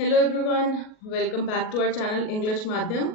Hello everyone, welcome back to our channel English Madhyam.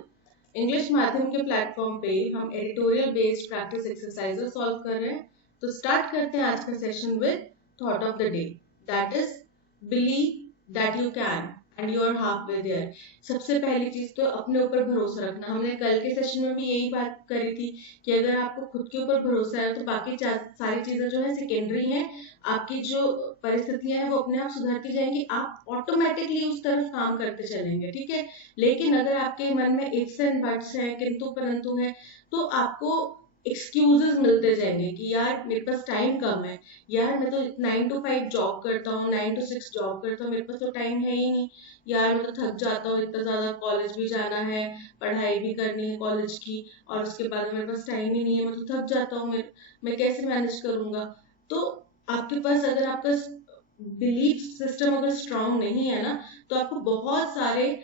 English Madhyam के platform पे हम editorial based practice exercises solve कर रहे हैं। तो स्टार्ट करते हैं आज का session with thought of the day, that is believe that you can and you are half way there. सबसे पहली चीज तो अपने ऊपर भरोसा रखना। हमने कल के सेशन में भी यही बात करी थी कि अगर आपको खुद के ऊपर भरोसा है तो बाकी सारी चीजें जो है सेकेंडरी हैं। आपकी जो परिस्थितियां हैं वो अपने आप सुधरती जाएंगी, आप ऑटोमेटिकली उस तरफ काम करते चलेंगे, ठीक है। लेकिन अगर आपके मन में इफ्स एंड बट्स है, किंतु परंतु है, तो आपको एक्सक्यूजेस मिलते जाएंगे कि यार मेरे पास टाइम कम है, यार मैं तो 9 to 5 जॉब करता हूँ, 9 to 6 जॉब करता हूँ, मेरे पास तो टाइम है ही नहीं, यार मैं तो थक जाता हूँ, इतना ज्यादा कॉलेज भी जाना है, पढ़ाई भी करनी है कॉलेज की, और उसके बाद मेरे पास टाइम ही नहीं है, मैं तो थक जाता हूँ, मैं कैसे मैनेज करूंगा। तो आपके पास अगर आपका बिलीफ सिस्टम अगर स्ट्रांग नहीं है ना, तो आपको बहुत सारे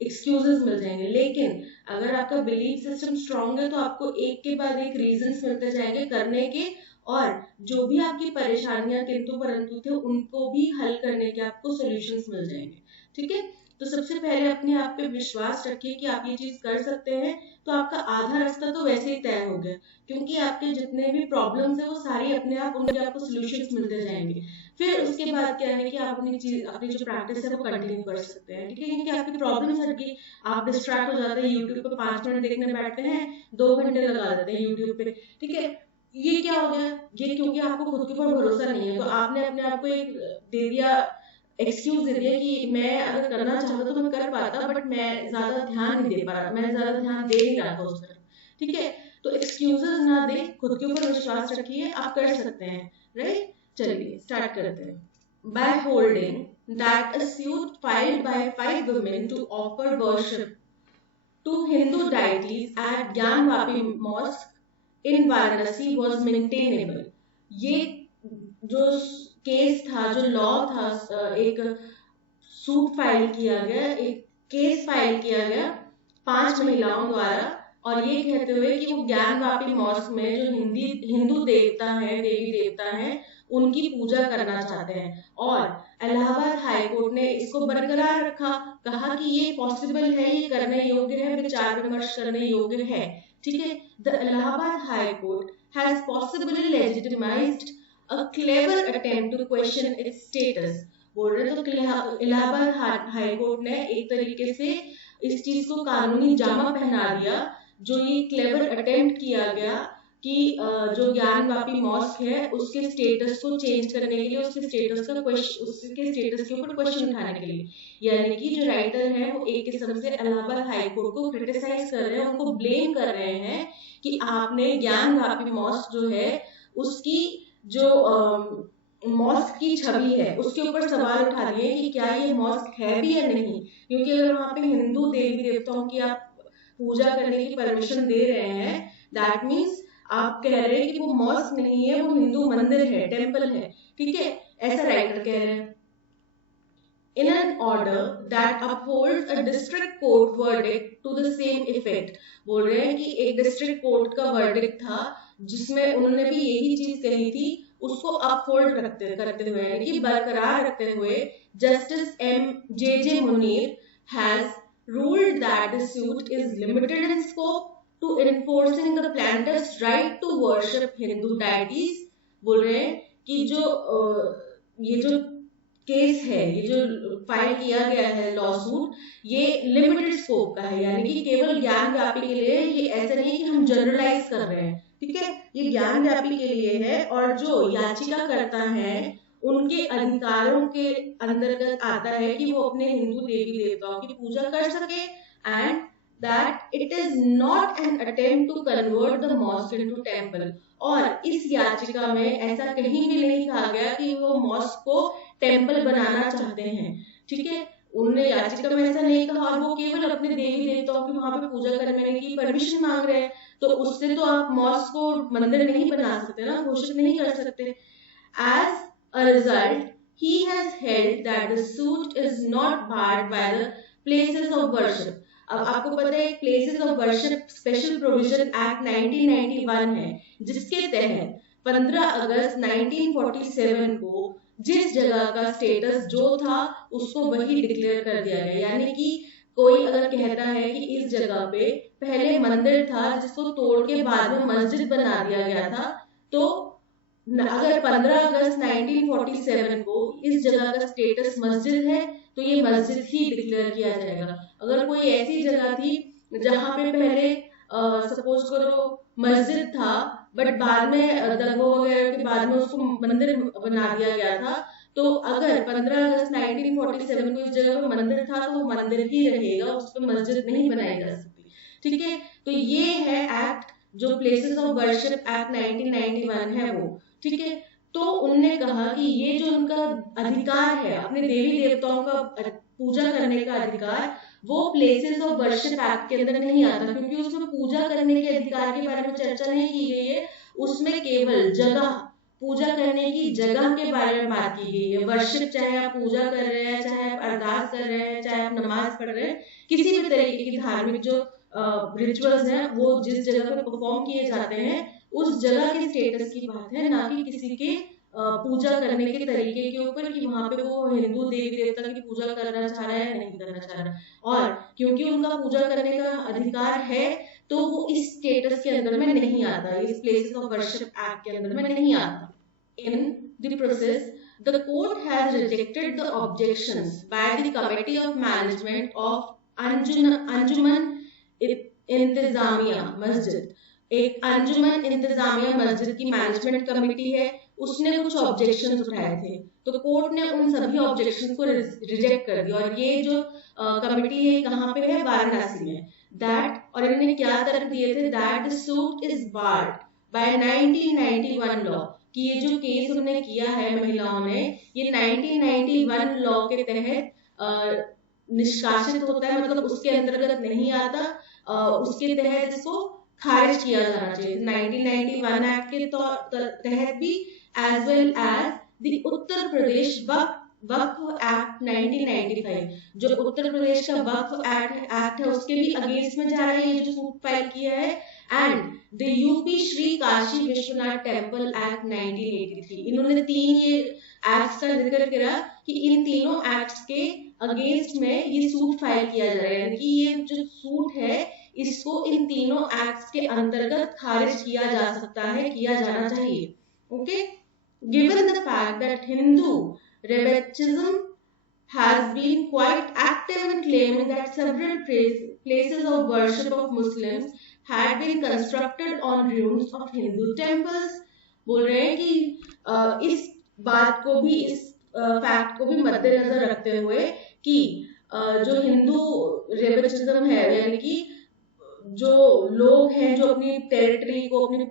एक्सक्यूजेस मिल जाएंगे। लेकिन अगर आपका बिलीफ सिस्टम स्ट्रांग है तो आपको एक के बाद एक रीजंस मिलते जाएंगे करने के, और जो भी आपकी परेशानियां किंतु परंतु थे उनको भी हल करने के आपको सॉल्यूशंस मिल जाएंगे, ठीक है। तो सबसे पहले अपने आप पे विश्वास रखिए कि आप ये चीज कर सकते हैं। तो आपका आधा रास्ता तो वैसे ही तय हो गया, क्योंकि आपके जितने भी प्रॉब्लम्स है वो सारी अपने आप उनके आपको सॉल्यूशंस मिलते जाएंगे। फिर उसके बाद क्या है कि आप अपनी जो प्रैक्टिस है वो कंटिन्यू कर सकते हैं, ठीक है। क्योंकि आपकी प्रॉब्लम्स हट गई, आप डिस्ट्रैक्ट हो जाते हैं, यूट्यूब पे 5 मिनट देखने बैठते हैं, 2 घंटे लगा देते हैं यूट्यूब पे, ठीक है। ये क्या हो गया, ये क्योंकि आपको खुद के ऊपर भरोसा नहीं है, तो आपने अपने आप को एक दे दिया, एक्सक्यूज दे दिया कि मैं अगर करना चाहता तो मैं कर पाता, बट मैं ज्यादा ध्यान नहीं दे पा रहा, मैं ज्यादा ध्यान दे नहीं रहा था उस तरफ, ठीक है। तो एक्सक्यूजेस ना दे, खुद के ऊपर विश्वास रखिए, आप कर सकते हैं, राइट। चलिए स्टार्ट करते हैं। By holding that a suit filed by 5 women to offer worship to Hindu deities at Gyanvapi Mosque in Varanasi was maintainable। ये जो केस था, जो लॉ था, एक सूट फाइल किया गया, एक केस फाइल किया गया 5 महिलाओं द्वारा, और ये कहते हुए कि वो ज्ञानवापी मॉस्क में जो हिंदू देवता है, देवी देवता है, उनकी पूजा करना चाहते हैं। और इलाहाबाद हाई कोर्ट ने इसको बरकरार रखा, कहा कि ये पॉसिबल है, ये करने योग्य है, विचार विमर्श करने योग्य है, ठीक है। The Allahabad high court has possibly legitimised a clever attempt to question its status। बोल रहे तो इलाहाबाद हाई कोर्ट ने एक तरीके से इस चीज को कानूनी जामा पहना दिया, जो ये क्लेवर अटेम्प्ट किया गया कि जो ज्ञानवापी मॉस्क है उसके स्टेटस को चेंज करने के लिए, उसके स्टेटस के ऊपर क्वेश्चन उठाने के लिए। यानी कि जो राइटर है वो एक किस्म से इलाहाबाद हाई कोर्ट को क्रिटिसाइज कर रहे हैं, उनको ब्लेम कर रहे हैं कि आपने ज्ञानवापी मॉस्क जो है उसकी जो मॉस्क की छवि है उसके ऊपर सवाल उठा दिए कि क्या ये मॉस्क है भी या नहीं। क्योंकि अगर वहां पे हिंदू देवी देवताओं की आप पूजा करने की परमिशन दे रहे हैं, दैट मीन्स आप कह रहे हैं कि वो मॉस्क नहीं है, वो हिंदू मंदिर है, टेम्पल है, ठीक है। ऐसा राइटर कह रहे हैं। In an order that upholds a district court verdict to the same effect। बोल रहे हैं कि एक डिस्ट्रिक्ट कोर्ट का वर्डिक्ट था जिसमें उन्होंने भी यही चीज कही थी, उसको अपहोल्ड करते हुए, यानी कि बरकरार रखते हुए, justice M.J.J. Munir has ruled that the suit is limited in scope to enforcing the plaintiff's right to worship Hindu deities। बोल रहे हैं कि ये जो केस है, ये जो फाइल किया गया है लॉ सूट, ये लिमिटेड स्कोप का है, यानी कि केवल ज्ञान व्यापी के लिए। ये ऐसा नहीं है कि हम जनरलाइज कर रहे हैं, ठीक है। ये ज्ञान व्यापी के लिए है, और जो याचिका करता है उनके अधिकारों के अंतर्गत आता है कि वो अपने हिंदू देवी देवताओं की पूजा कर सके, and that it is not an attempt to convert the mosque into temple। और इस याचिका में ऐसा कहीं भी नहीं कहा गया कि वो मॉस्क को टेम्पल बनाना चाहते हैं, ठीक है। उन्होंने याचिका में ऐसा नहीं कहा, और वो केवल अपने देवी देवताओं की वहां पे पूजा करने की परमिशन मांग रहे हैं। तो उससे तो आप मॉस्क को मंदिर नहीं बना सकते ना, घोषित नहीं कर सकते। As a result, he has held that the suit is not barred by the places of worship। अब आपको पता है places of worship special provision act 1991 है, जिसके तहत 15 अगस्त 1947 को जिस जगह का स्टेटस जो था उसको वही डिक्लेयर कर दिया गया। यानी कि कोई अगर कहता है कि इस जगह पे पहले मंदिर था जिसको तोड़ के बाद में मस्जिद बना दिया गया था, तो अगर 15 अगस्त 1947 को इस जगह का स्टेटस मस्जिद है तो ये मस्जिद ही डिक्लेयर किया जाएगा। अगर कोई ऐसी जगह थी जहां पे पहले सपोज करो मस्जिद था बट बाद में दंगों वगैरह के बाद में उसको मंदिर बना दिया गया था, तो अगर 15 अगस्त 1947 को इस जगह पे मंदिर था तो वो मंदिर ही रहेगा, उस पर मस्जिद नहीं बनाई जा सकती। ठीक है, तो ये है एक्ट जो प्लेसेस ऑफ वर्शिप एक्ट 1991 है वो। ठीक है, तो उनने कहा कि ये जो उनका अधिकार है अपने देवी देवताओं का पूजा करने का अधिकार, वो प्लेसेस ऑफ वर्शिप एक्ट के अंदर नहीं आता, क्योंकि उसमें पूजा करने के अधिकार के बारे में चर्चा नहीं की गई है। उसमें केवल जगह, पूजा करने की जगह के बारे में बात की गई है। वर्शिप चाहे आप पूजा कर रहे हैं, चाहे आप अरदास कर रहे हैं, चाहे आप नमाज पढ़ रहे हैं, किसी भी तरीके की धार्मिक जो रिचुअल्स हैं वो जिस जगह पे परफॉर्म किए जाते हैं उस जगह के स्टेटस की बात है, ना कि किसी के पूजा करने के तरीके के ऊपर कि वहां पे वो हिंदू देवी देवता की पूजा करना चाह रहा है या नहीं करना चाह रहा है। और क्योंकि उनका पूजा करने का अधिकार है तो वो इस स्टेटस के अंदर में नहीं आता, इस प्लेसेस ऑफ वर्शिप एक्ट के अंदर में नहीं आता। In the process, the court has rejected the objections by the Committee of Management of Anjuman इंतजामिया मस्जिद। एक अंजुमन इंतजामिया मस्जिद की मैनेजमेंट कमेटी है, उसने कुछ ऑब्जेक्शंस उठाए थे, तो कोर्ट ने उन सभी ऑब्जेक्शंस को रिजेक्ट कर दिया। और ये जो कमेटी है कहाँ पे है, वाराणसी में। दैट, और इन्होंने क्या तर्क दिए थे, that the suit is barred by 1991 law, कि ये जो केस उन्होंने किया है महिलाओं ने, ये 1991 लॉ के तहत निष्कासित होता है, मतलब उसके अंतर्गत नहीं आता, उसके तहत इसको खारिज किया जाना चाहिए 1991 एक्ट के तहत भी, as well as the Uttar Pradesh वक्फ एक्ट 1995, जो उत्तर प्रदेश का वक्फ एक्ट है उसके भी अगेंस्ट में जा रहा है ये जो सूट फाइल किया है, and the UP Shri Kashi Vishwanath temple act 1983। इन्होंने तीन ये एक्ट्स का जिक्र करा कि इन तीनों एक्ट्स के अगेंस्ट में ये सूट फाइल किया जा रहा है, यानी कि ये जो सूट है इसको इन तीनों एक्ट्स के अंतर्गत खारिज किया जा सकता है, किया जाना चाहिए। Okay, given the fact that Hindu rebetism has been quite active in claiming that several places of worship of Muslims had been constructed on ruins of Hindu temples। बोल रहे हैं कि इस बात को भी, इस फैक्ट को भी मद्देनजर रखते हुए कि जो हिंदू रेबेटिज्म है, यानी कि जो लोग हैं जो अपनी टेरिटरी को अपनी,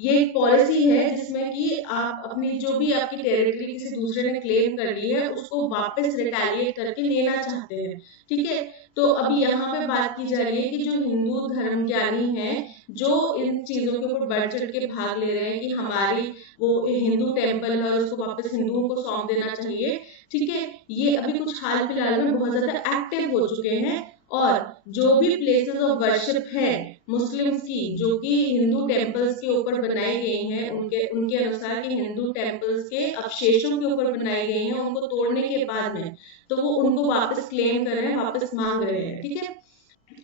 ये एक पॉलिसी है जिसमें कि आप अपनी जो भी आपकी टेरिटरी किसी दूसरे ने क्लेम कर ली है उसको वापस रिटेलिएट करके लेना चाहते हैं। ठीक है, तो अभी यहाँ पे बात की जा रही है कि जो हिंदू धर्म ज्ञानी हैं जो इन चीजों के ऊपर बढ़ चढ़ के भाग ले रहे हैं कि हमारी वो हिंदू टेम्पल है और उसको वापस हिंदुओं को सौंप देना चाहिए। ठीक है, ये अभी कुछ हाल फिलहाल में बहुत ज्यादा एक्टिव हो चुके हैं, और जो भी प्लेसेस ऑफ वर्शिप है मुस्लिम्स की जो कि हिंदू टेम्पल्स के ऊपर बनाई गई हैं, उनके अनुसार कि हिंदू टेम्पल्स के अवशेषों के ऊपर बनाई गई हैं, उनको तोड़ने के बाद में तो वो उनको वापस क्लेम कर रहे हैं, वापस मांग रहे हैं। ठीक है,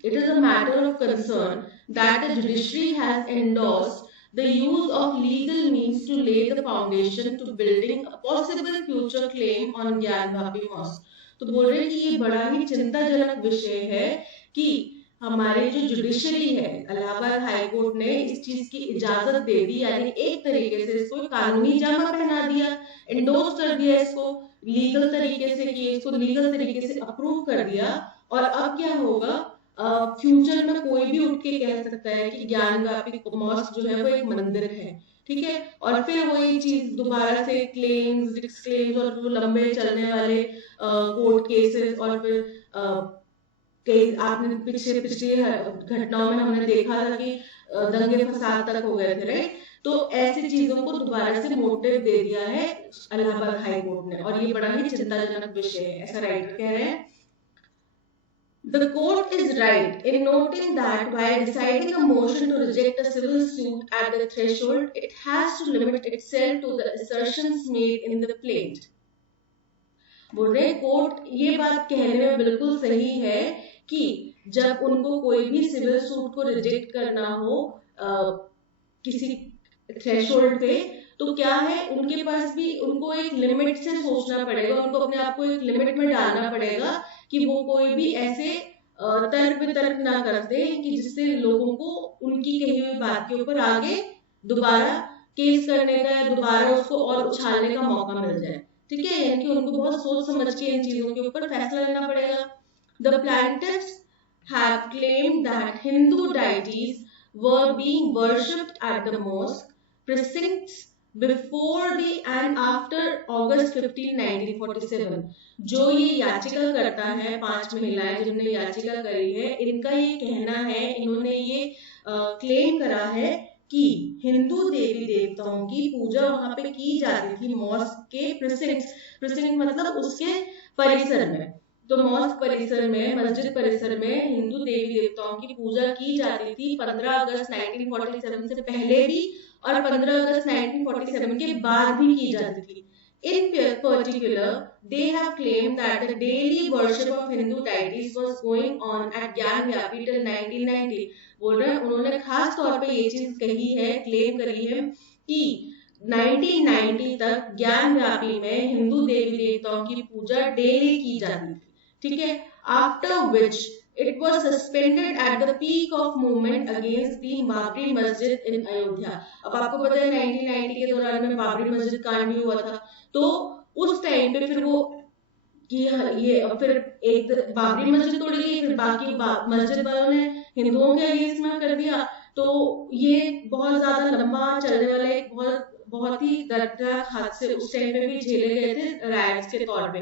it is a matter of concern that the judiciary has endorsed the use of legal means to lay the foundation to building a possible future claim on Gyan Bhapi Mosque। तो बोल रहे हैं कि ये बड़ा ही चिंताजनक विषय है कि हमारे जो जुडिशरी है, इलाहाबाद हाई कोर्ट ने इस चीज की इजाजत दे दी, यानी एक तरीके से इसको कानूनी जामा पहना दिया, एंडोर्स कर दिया इसको लीगल तरीके से, कि इसको लीगल तरीके से अप्रूव कर दिया। और अब क्या होगा, फ्यूचर में कोई भी उठ के कह सकता है कि ज्ञान व्यापी मॉस्क जो है वो एक मंदिर है। ठीक है, और फिर वही चीज दोबारा से क्लेम्स और वो लंबे चलने वाले कोर्ट केसेस, और फिर कई आपने पिछली घटनाओं में हमने देखा था कि दंगे फसाद तक हो गए थे, राइट। तो ऐसी चीजों को दोबारा से मोटिव दे दिया है इलाहाबाद हाई कोर्ट ने, और ये बड़ा ही चिंताजनक विषय है, ऐसा राइटर कह रहे हैं। The court is right in noting that while deciding a motion to reject a civil suit at the threshold, it has to limit itself to the assertions made in the plaint. बोल रहे court ये बात कहने में बिल्कुल सही है कि जब उनको कोई भी सिविल सूट को रिजेक्ट करना हो किसी थ्रेशोल्ड पे, तो क्या है उनके पास भी उनको एक लिमिट से सोचना पड़ेगा, उनको अपने आप को एक लिमिट में डालना पड़ेगा कि वो कोई भी ऐसे तर्क वितर्क ना करते कि जिससे लोगों को उनकी कही हुई बात के ऊपर आगे दोबारा केस करने का, दोबारा उसको और उछालने का मौका मिल जाए। ठीक है, यानी कि उनको बहुत सोच समझ के इन चीजों के ऊपर फैसला लेना पड़ेगा। The plaintiffs have claimed that Hindu deities were being worshipped at the mosque precincts before the and after August 15, 1947। जो ये याचिका करता है, 5 महिलाएं जिन्होंने याचिका करी है, इनका ये कहना है, इन्होंने ये क्लेम करा है कि हिंदू देवी देवताओं की पूजा वहां पे की जाती थी मॉस्क के प्रिसिंक्ट मतलब उसके परिसर में। तो मॉस्क परिसर में, मस्जिद परिसर में हिंदू देवी देवताओं की पूजा की जाती थी 15 अगस्त 1947 से पहले भी और 15 अगस्त 1947 के बाद भी की जाती थी। In particular, they have claimed that the daily worship of Hindu deities was going on at Gyan Vyapi till 1990। बोल रहे हैं, उन्होंने खास तौर पे ये चीज कही है, क्लेम करी है कि 1990 तक ज्ञान व्यापी में हिंदू देवी देवताओं की पूजा डेली की जाती थी। ठीक है, after which it was suspended at the peak of movement against the Babri मस्जिद in अयोध्या। अब आपको पता है 1990 के दौरान में बाबरी मस्जिद कांड भी हुआ था, तो उस टाइम पे फिर वो कि ये फिर एक बाबरी मस्जिद तोड़ ली, फिर बाकी मस्जिद वालों ने हिंदुओं के अगेंस्ट में कर दिया। तो ये बहुत ज्यादा लंबा चलने वाला एक बहुत ही दर्दनाक हादसे उस टाइम पे भी झेले गए थे राइट्स के तौर पे।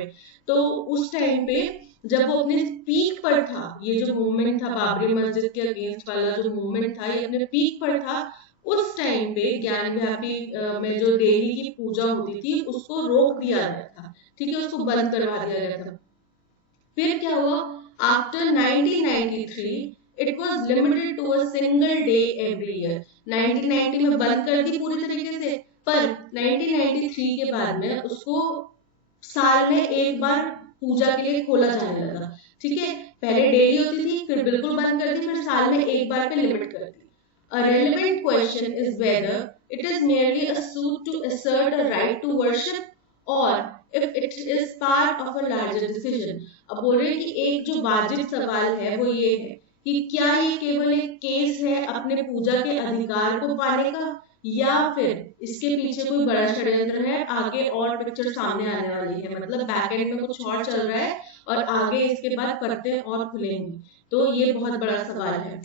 तो उस टाइम पे जब वो अपने पीक पर था, ये जो मूवमेंट था बाबरी मस्जिद के अगेंस्ट वाला जो मूवमेंट था, ये अपने पीक पर था। उस टाइम पे ज्ञान व्यापी में जो डेली की पूजा होती थी उसको रोक दिया गया था। ठीक है, उसको बंद करवा दिया गया था। फिर क्या हुआ, after 1993 it was limited to a single day every year. 1990 में बंद कर दी पूरी तरीके से, पर 1993 के बाद में उसको साल में एक बार पूजा के लिए खोला जाने लगा। ठीक है, पहले डेली होती थी, फिर बिल्कुल बंद कर दी, फिर साल में एक बार पे लिमिट कर दी। A relevant question is whether it is merely a suit to assert a right to worship or if it is part of a larger decision। अब बोल रहे हैं कि एक जो वाजिब सवाल है वो ये है कि क्या ये केवल एक केस है अपने पूजा के अधिकार को पाने का, या फिर इसके पीछे कोई बड़ा षड्यंत्र है, आगे और पिक्चर सामने आने वाली है, मतलब बैकएंड में कुछ और चल रहा है और आगे इसके बाद परतें और खुलेंगी। तो ये बहुत बड़ा सवाल है।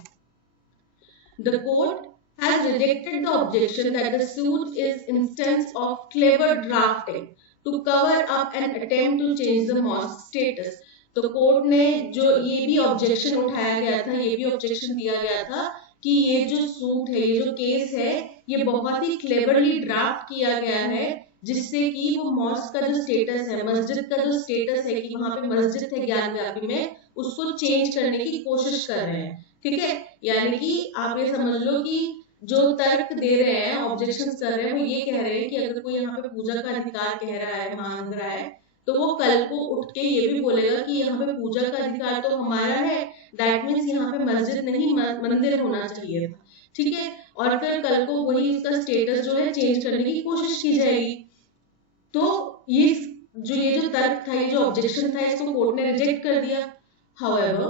The court has rejected the objection that the suit is instance of clever drafting to cover up an attempt to change the mosque status। तो कोर्ट ने जो ये भी ऑब्जेक्शन उठाया गया था, ये भी ऑब्जेक्शन दिया गया था कि ये जो सूट है, ये जो केस है, ये बहुत ही क्लेवरली ड्राफ्ट किया गया है जिससे कि वो मॉस्क का जो स्टेटस है, मस्जिद का जो स्टेटस है कि वहां पे मस्जिद है ज्ञान व्यापी में, उसको चेंज करने की कोशिश कर रहे हैं। ठीक है, यानी कि आप ये समझ लो कि जो तर्क दे रहे हैं, ऑब्जेक्शन कर रहे हैं, वो ये कह रहे हैं कि अगर कोई यहाँ पे पूजा का अधिकार कह रहा है, मांग रहा है, तो वो कल को उठ के ये भी बोलेगा कि यहाँ पे पूजा का अधिकार तो हमारा है, दैट मीन्स यहाँ पे मस्जिद नहीं मंदिर होना चाहिए था। ठीक है, और फिर कल को वही उसका स्टेटस जो है चेंज करने की कोशिश की जाएगी। तो ये जो तर्क था, ये जो ऑब्जेक्शन था, इसको कोर्ट ने रिजेक्ट कर दिया। However,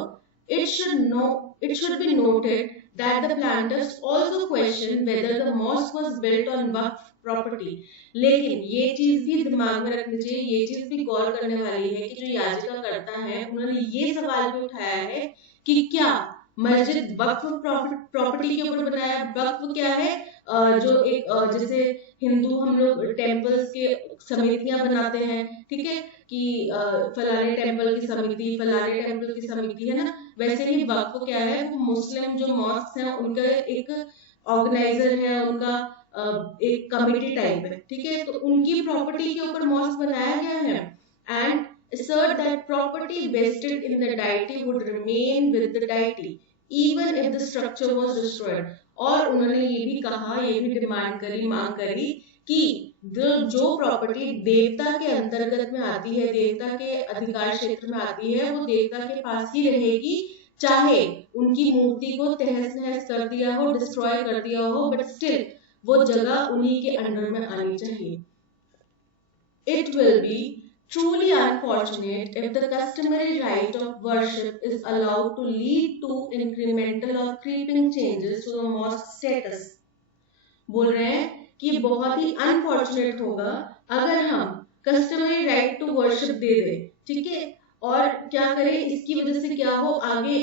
it should be noted that the plaintiffs also question whether the mosque was built on waqf property। लेकिन ये चीज भी दिमाग में रखनी चाहिए, ये चीज भी गौर करने वाली है कि जो याचिका करता है उन्होंने ये सवाल भी उठाया है कि क्या मस्जिद वक्फ प्रॉपर्टी के ऊपर बनाया। वक्फ क्या है, जो एक जैसे हिंदू हम लोग टेम्पल्स के समितियां बनाते हैं, ठीक है, कि फलाने टेम्पल की समिति, फलाने टेम्पल की समिति, है ना, वैसे ही वक्फ क्या है, वो मुस्लिम जो मॉस्क हैं उनका एक ऑर्गेनाइजर है, उनका एक कमिटी टाइप है। ठीक है, तो उनकी प्रॉपर्टी के ऊपर मॉस्क बनाया गया है। And assert that property vested in the deity would remain with the deity even if the structure was destroyed. और उन्होंने ये भी कहा, ये भी डिमांड करी, मांग करी कि जो प्रॉपर्टी देवता के अंतर्गत में आती है, देवता के अधिकार क्षेत्र में आती है, वो देवता के पास ही रहेगी, चाहे उनकी मूर्ति को तहस नहस कर दिया हो, डिस्ट्रॉय कर दिया हो, बट स्टिल वो जगह उन्हीं के अंडर में आनी चाहिए. It will be truly unfortunate if the customary right of worship is allowed to lead to incremental or creeping changes to the mosque status. बोल रहे हैं कि बहुत ही अनफॉर्चुनेट होगा अगर हम कस्टमरी राइट टू वर्शिप दे दें, ठीक है, और क्या करें, इसकी वजह से क्या हो, आगे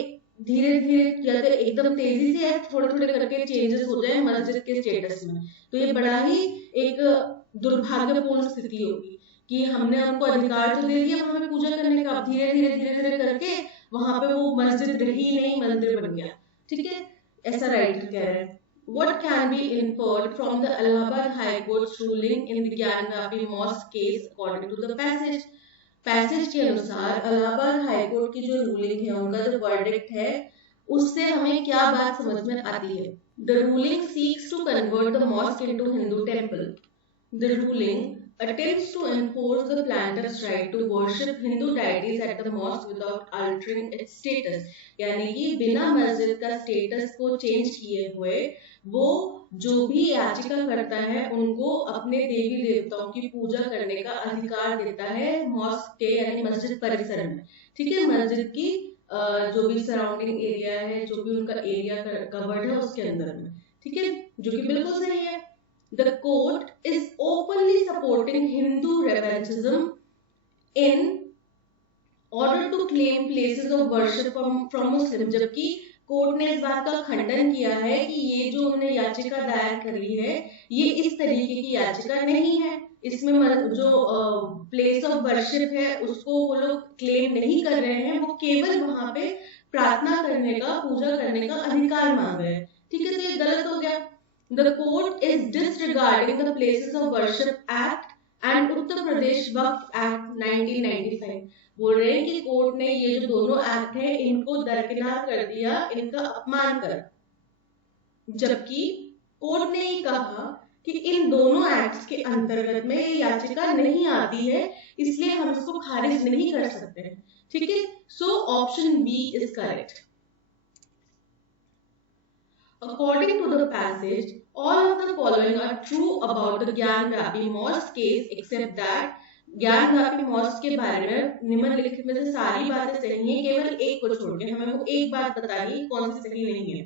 धीरे धीरे या तो एकदम तेजी से या थोड़े थोड़े करके चेंजेस हो जाए मस्जिद के स्टेटस में. तो ये बड़ा ही एक दुर्भाग्यपूर्ण स्थिति होगी कि हमने उनको अधिकार तो दे दिया वहां पे पूजा करने का, अब धीरे धीरे करके वहां पे वो मस्जिद रही नहीं, मंदिर बन गया. ठीक है, ऐसा राइटर कह रहे हैं. What can be inferred from the Allahabad High Court's ruling in the Gyanvapi Mosque case according to the passage? Passage के अनुसार इलाहाबाद हाई कोर्ट की जो रूलिंग है, उनका जो वर्डिक्ट है, उससे हमें क्या बात समझ में आती है. The ruling seeks to convert the mosque into Hindu temple. The ruling attempts to enforce the planter's right to worship Hindu deities at the mosque without altering its status. यानी कि बिना मस्जिद का स्टेटस को चेंज किए हुए वो जो भी याचिका करता है उनको अपने देवी देवताओं की पूजा करने का अधिकार देता है मॉस्क के यानी मस्जिद परिसर में. ठीक है, मस्जिद की जो भी सराउंडिंग एरिया है, जो भी उनका एरिया कवर्ड है उसके अंदर में. ठीक है, जो कि बिल्कुल सही है. The court is openly supporting Hindu revanchism in order to claim places of worship from Muslims. जबकि कोर्ट ने इस बात का खंडन किया है कि ये जो उन्होंने याचिका दायर करी है ये इस तरीके की याचिका नहीं है. इसमें जो प्लेस ऑफ वर्शिप है उसको वो लोग क्लेम नहीं कर रहे हैं, वो केवल वहां पे प्रार्थना करने का, पूजा करने का अधिकार मांग रहे हैं. ठीक है, तो ये गलत हो गया. The court is disregarding the Places of Worship Act and Uttar Pradesh Waqf Act 1995. बोल रहे हैं कि कोर्ट ने ये जो दोनों एक्ट हैं इनको दरकिनार कर दिया, इनका अपमान कर. जबकि कोर्ट ने ये कहा कि इन दोनों एक्ट्स के अंतर्गत में ये याचिका नहीं आती है, इसलिए हम इसको खारिज नहीं कर सकते. ठीक है, so option B is correct. According to the passage, all of the following are true about the Gyanvapi Mosque case except that Gyanvapi mosque के बारे में निम्नलिखित में से सारी बातें सही हैं, केवल एक को छोड़ के. हमें वो एक बात बताइए कौन सी सही नहीं है.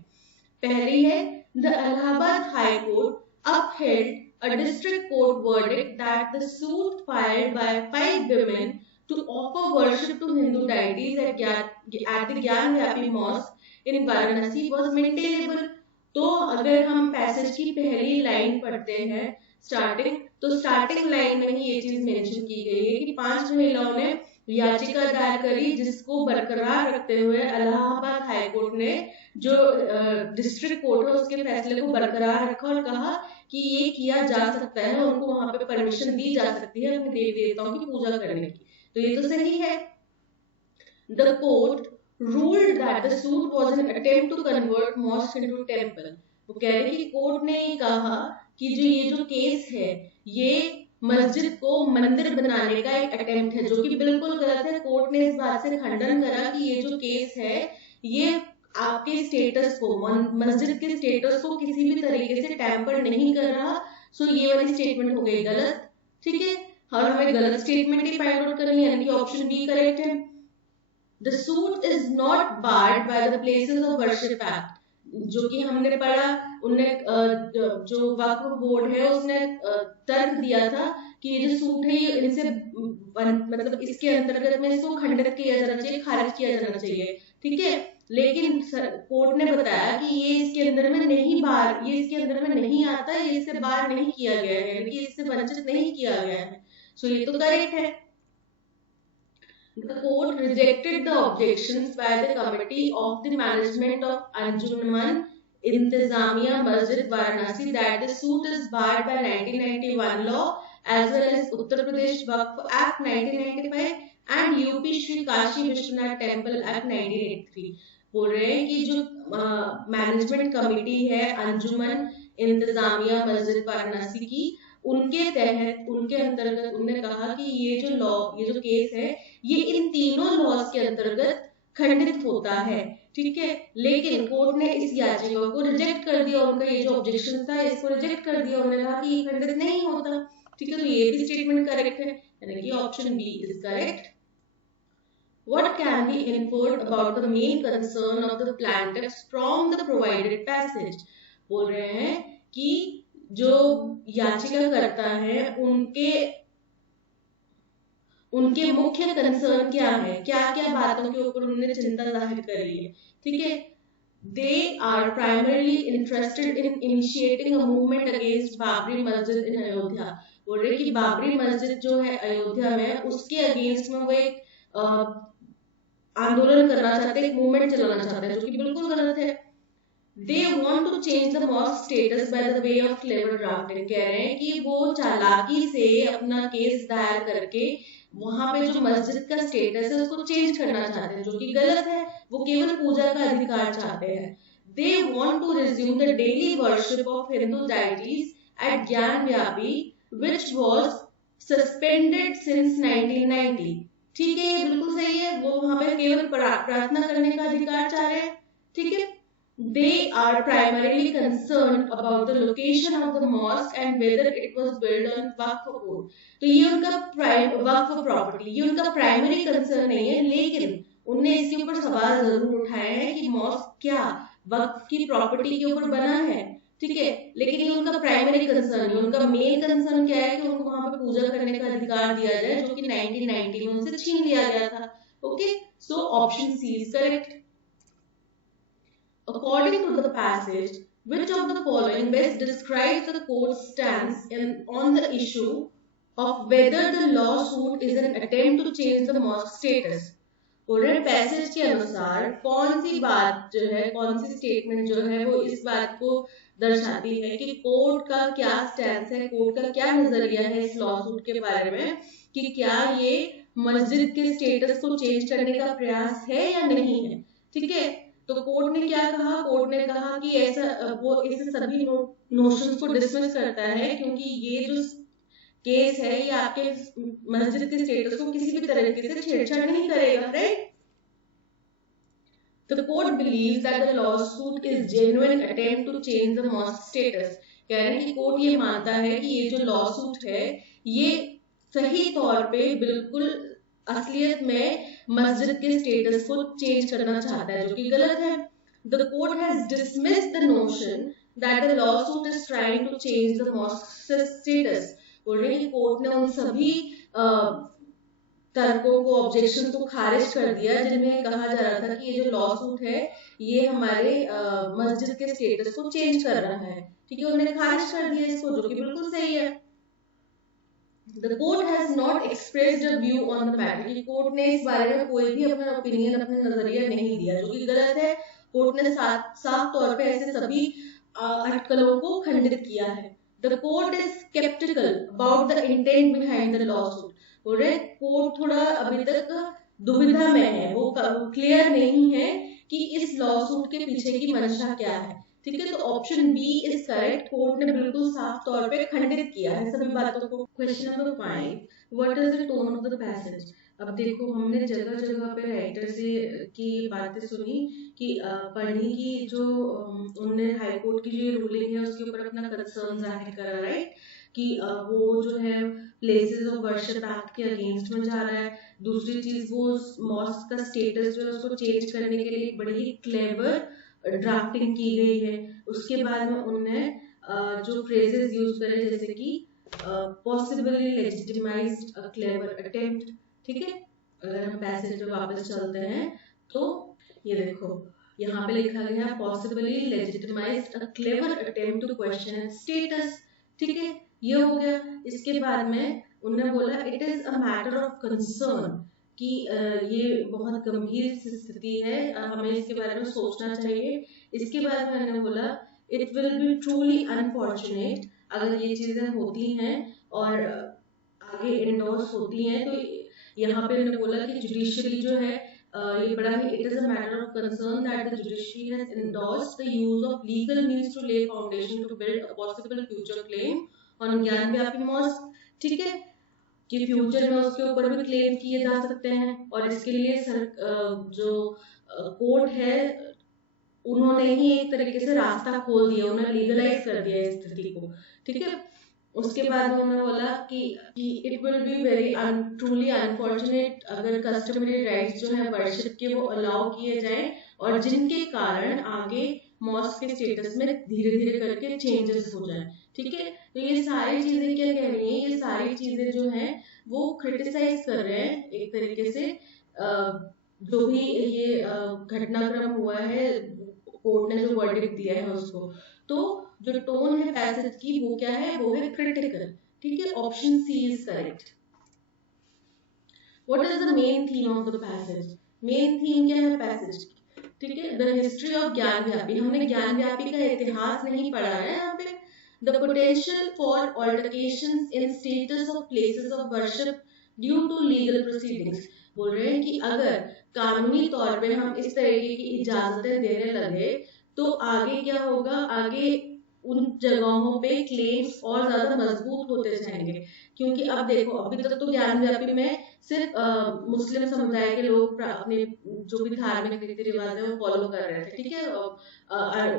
पहली है, the Allahabad high court upheld a district court verdict that the suit filed by 5 women to offer worship to Hindu deities at the Gyanvapi Mosque in Varanasi was maintainable. तो अगर हम पैसेज की पहली लाइन पढ़ते हैं स्टार्टिंग, तो starting line में ही ये चीज मेंशन की गई है कि 5 महिलाओं ने याचिका दायर करी जिसको बरकरार रखते हुए इलाहाबाद हाई कोर्ट ने जो डिस्ट्रिक्ट कोर्ट है उसके फैसले को बरकरार रखा और कहा कि ये किया जा सकता है, उनको वहां पे परमिशन दी जा सकती है अपने देवी देवताओं की पूजा करने की. तो ये तो सही है. The court ruled that the suit was an attempt to convert mosque into temple. वो कह रहे कि कोर्ट ने कहा कि जो ये जो केस है ये मस्जिद को मंदिर बनाने का एक अटेम्प्ट है, जो कि बिल्कुल गलत है. कोर्ट ने इस बात से खंडन करा कि ये जो केस है ये आपके स्टेटस को, मस्जिद के स्टेटस को किसी भी तरीके से टैम्पर नहीं कर रहा. सो ये वाली स्टेटमेंट हो गई गलत. ठीक है, और हमें गलत स्टेटमेंट ही फाइंड आउट करनी है, यानी कि ऑप्शन बी करेक्ट है. The suit is not barred by the Places of Worship Act. जो कि हमने पढ़ा, उनने जो वक्फ बोर्ड है उसने तर्क दिया था कि ये जो सूट है ये इनसे मतलब इसके अंतर्गत में इसको खंडित किया जाना चाहिए, खारिज किया जाना चाहिए. ठीक है, लेकिन कोर्ट ने बताया कि ये इसके अंदर में नहीं बार, ये इसके अंदर में नहीं आता, ये इससे बार नहीं किया गया है, यानी कि इससे वंचित नहीं किया गया है. सो ये तो करेक्ट है. The court rejected the objections by the committee of the management of Anjuman Intizamiya Masjid Varanasi that the suit is barred by 1991 law as well as Uttar Pradesh Waqf Act 1995 and Shri Kashi Vishwanath temple act 1983। बोल रहे हैं कि जो management committee है अंजुमन इंतजामिया मस्जिद वाराणसी की, उनके तहत उनके अंतर्गत उन्होंने कहा कि ये जो केस है ये इन तीनों लॉज के अंतर्गत खंडित होता है, ठीक है। लेकिन कोर्ट ने इस याचिका को रिजेक्ट कर दिया, उनका ये जो ऑब्जेक्शन था इसको रिजेक्ट कर दिया। उन्होंने कहा कि ये खंडित नहीं होता, ठीक है। तो ये भी स्टेटमेंट करेक्ट है, यानी कि option B is correct. What can be inferred about the main concern of the plaintiffs from the provided passage? बोल रहे हैं कि जो याचिका करता है उनके मुख्य कंसर्न क्या है, क्या क्या बातों के ऊपर उन्होंने चिंता जाहिर करी है, ठीक है। They are primarily interested in initiating a movement against Babri मस्जिद in अयोध्या। बोल रहे कि बाबरी मस्जिद जो है अयोध्या में, उसके अगेंस्ट में वो एक आंदोलन करना चाहते हैं, एक मूवमेंट चलाना चाहते हैं, जो कि बिल्कुल गलत है। They want to change the mosque status by the way of clever drafting। कह रहे हैं कि वो चालाकी से अपना केस दायर करके वहां पे जो मस्जिद का स्टेटस है उसको चेंज करना चाहते हैं, जो कि गलत है। वो केवल पूजा का अधिकार चाहते हैं। They want to resume the daily worship of Hindu deities at Gyan Vyapi, which was suspended since 1990। ठीक है, ये बिल्कुल सही है। वो वहां पे केवल प्रार्थना करने का अधिकार चाह रहे हैं, ठीक है। They are primarily concerned about the location of the mosque and whether it was built on Waqf board. तो ये उनका वक्फ प्रॉपर्टी, ये उनका प्राइमरी कंसर्न नहीं है, लेकिन उनने इसके ऊपर सवाल जरूर उठाया है कि मॉस्क क्या वक्फ की प्रॉपर्टी के ऊपर बना है, ठीक है। लेकिन ये उनका प्राइमरी कंसर्न है। उनका मेन कंसर्न क्या है कि उनको वहां पर पूजा करने का अधिकार दिया जाए, जो कि 1990 में उनसे छीन लिया गया था। Okay, so option C is correct. According to the passage, which of the following best describes the court's stance on the issue of whether the lawsuit is an attempt to change the mosque status? बोल रहे हैं passage के अनुसार कौन सी बात जो है, कौन सी स्टेटमेंट जो है वो इस बात को दर्शाती है कि कोर्ट का क्या स्टैंस है, कोर्ट का क्या नजरिया है इस लॉसूट के बारे में, कि क्या ये मस्जिद के स्टेटस को चेंज करने का प्रयास है या नहीं है, ठीक है। तो कोर्ट ने क्या कहा, कोर्ट ने कहा कि ऐसा वो इस सभी नोशंस को डिसमिस करता है, क्योंकि ये जो केस है ये आपके मस्जिद के स्टेटस को किसी भी तरीके से छेड़छाड़ नहीं करेगा, right. The court believes that the lawsuit is genuine attempt to change the mosque status। कह रहे हैं कि कोर्ट ये मानता है कि ये जो लॉसूट है ये सही तौर पे बिल्कुल असलियत में मस्जिद के स्टेटस को चेंज करना चाहता है, जो कि गलत है। The court has dismissed the notion that the lawsuit is trying to change the mosque's status। बोल रहे हैं कि कोर्ट ने उन सभी तर्कों को, ऑब्जेक्शन को खारिज कर दिया जिनमें कहा जा रहा था कि ये जो लॉसूट है ये हमारे मस्जिद के स्टेटस को चेंज कर रहा है, ठीक है। उन्होंने खारिज कर दिया इसको, जो कि बिल्कुल सही है। The court has not expressed a view on the matter। Court ने इस बारे में कोई भी अपना ओपिनियन, अपना नजरिया नहीं दिया, जो कि गलत है। कोर्ट ने साफ तौर पे ऐसे सभी अटकलों को खंडित किया है। The court is skeptical about the intent behind the lawsuit। बोल रहे कोर्ट थोड़ा अभी तक दुविधा में है, वो क्लियर नहीं है कि इस लॉसूट के पीछे की मंशा क्या है, ठीक है। तो option B is correct. Court ने बिल्कुल साफ तौर पे खंडित किया है सभी बातों को। Question number 5, what is the tone of the passage. अब देखो, हमने जगह जगह पे राइटर से की बातें सुनी कि पढ़ी की जो उन्होंने हाई कोर्ट की जो रूलिंग है उसके ऊपर अपना कंसर्न जाहिर करा, राइट, कि वो जो है प्लेसेस ऑफ वर्शिप एक्ट के अगेंस्ट में जा रहा है। दूसरी चीज, वो मॉस्क का स्टेटस जो है उसको चेंज करने के लिए बड़ी ही क्लेवर ड्राफ्टिंग की गई है। उसके बाद में उन्होंने जो फ्रेजेस यूज करे, जैसे कि possibly legitimised a clever attempt, ठीक है। अगर हम पैसेज पे वापस चलते हैं तो ये देखो यहाँ पे लिखा गया है possibly legitimised a clever attempt to question its status, ठीक है। ये हो गया। इसके बाद में उन्होंने बोला it is a matter of concern, कि ये बहुत गंभीर स्थिति है, हमें इसके बारे में सोचना चाहिए। इसके बाद में मैंने बोला it will be truly unfortunate, अगर ये चीजें होती हैं और आगे इंडोर्स होती हैं तो यहाँ पे उन्होंने बोला कि जुडिशरी जो है ये बड़ा ही it is a matter of concern that the judiciary has endorsed the use of legal means to lay foundation to build a possible future claim on Gyanvapi mask. ठीक है, कि फ्यूचर में उसके ऊपर भी क्लेम किए जा सकते हैं, और इसके लिए जो कोर्ट है उन्होंने ही एक तरीके से रास्ता खोल दिया, उन्होंने लीगलाइज कर दिया इस स्थिति को। ठीक है, उसके बाद उन्होंने बोला कि it will be very truly unfortunate अगर कस्टमरी राइट्स जो है वर्शिप के वो अलाउ किए जाए, और जिनके कारण आगे मॉस्क के स्टेटस में धीरे धीरे करके चेंजेस हो जाए। ठीक है, तो ये सारी चीजें क्या कह रही हैं, ये सारी चीजें जो है वो क्रिटिसाइज कर रहे हैं एक तरीके से जो भी ये घटनाक्रम हुआ है, कोर्ट ने जो वर्डिक्ट दिया है उसको। तो जो टोन है पैसेज की वो क्या है, वो है क्रिटिकल। ठीक है, option C is correct. What is the main theme of the passage? Main theme क्या है पैसेज की? ठीक है, द हिस्ट्री ऑफ ज्ञान व्यापी। हमने ज्ञान व्यापी का इतिहास नहीं पढ़ा है यहाँ पे। The potential for altercations in status of places of worship due to legal proceedings. बोल रहे हैं कि अगर कानूनी तौर पे हम इस तरीके की इजाजतें देने लगे तो आगे क्या होगा, आगे उन जगहों पे क्लेम्स और ज्यादा मजबूत होते जाएंगे। क्योंकि अब देखो, अभी तक तो ज्ञान व्यापी में सिर्फ मुस्लिम समुदाय के लोग अपने जो भी धार्मिक रीति रिवाज है वो फॉलो कर रहे थे। ठीक है,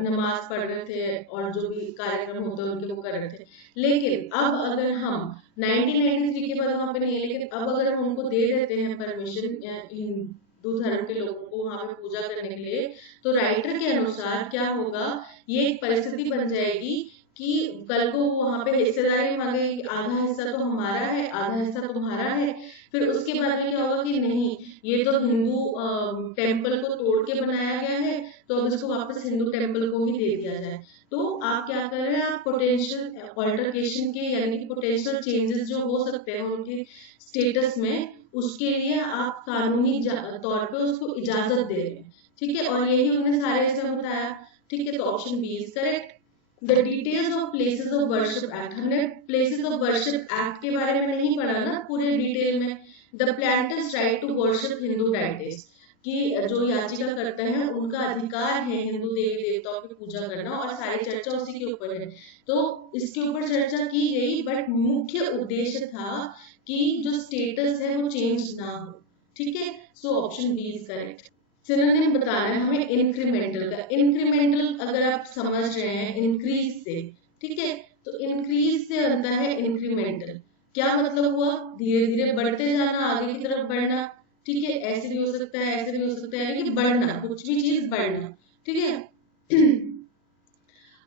नमाज पढ़ रहे थे और जो भी कार्यक्रम होते हैं उनके वो कर रहे थे। लेकिन अब अगर हम 1993 के बाद वहां पे नहीं है, लेकिन अब अगर हम उनको दे देते हैं परमिशन हिंदू धर्म के लोगों को वहां पे पूजा करने के लिए, तो राइटर के अनुसार क्या होगा, ये एक परिस्थिति बन जाएगी कि कल को वहां पे हिस्सेदारी मांगेगी, आधा हिस्सा तो हमारा है आधा हिस्सा तुम्हारा है। फिर उसके बाद में क्या होगा कि नहीं, ये तो हिंदू टेम्पल को तोड़ के बनाया गया है, तो अब इसको वापस हिंदू टेम्पल को ही दे दिया जाए। तो आप क्या कर रहे हैं, आप पोटेंशियल ऑल्टरकेशन के यानी कि पोटेंशियल चेंजेस जो हो सकते हैं उनकी स्टेटस में, उसके लिए आप कानूनी तौर पे उसको इजाजत दे रहे हैं। ठीक है, और यही उन्होंने सारे इसमें बताया। ठीक है, तो option B is correct. The details of places of worship act, हमने प्लेसेस ऑफ वर्शिप एक्ट के बारे में नहीं पढ़ा ना पूरे डिटेल में। The planters right to worship Hindu deities, कि जो याचिका करते हैं उनका अधिकार है हिंदू देवी देवताओं की पूजा करना, और सारी चर्चा उसी के ऊपर है। तो इसके ऊपर चर्चा की गई, बट मुख्य उद्देश्य था कि जो स्टेटस है वो चेंज ना हो। ठीक है, so option B is correct. Synonym बताना है हमें इंक्रीमेंटल का। इंक्रीमेंटल अगर आप समझ रहे हैं इंक्रीज से, ठीक है, तो इंक्रीज से बनता है इंक्रीमेंटल। क्या मतलब हुआ, धीरे धीरे बढ़ते जाना, आगे की तरफ बढ़ना। ठीक है, ऐसे भी हो सकता है ऐसे भी हो सकता है, यानी कि बढ़ना, कुछ भी चीज बढ़ना। ठीक है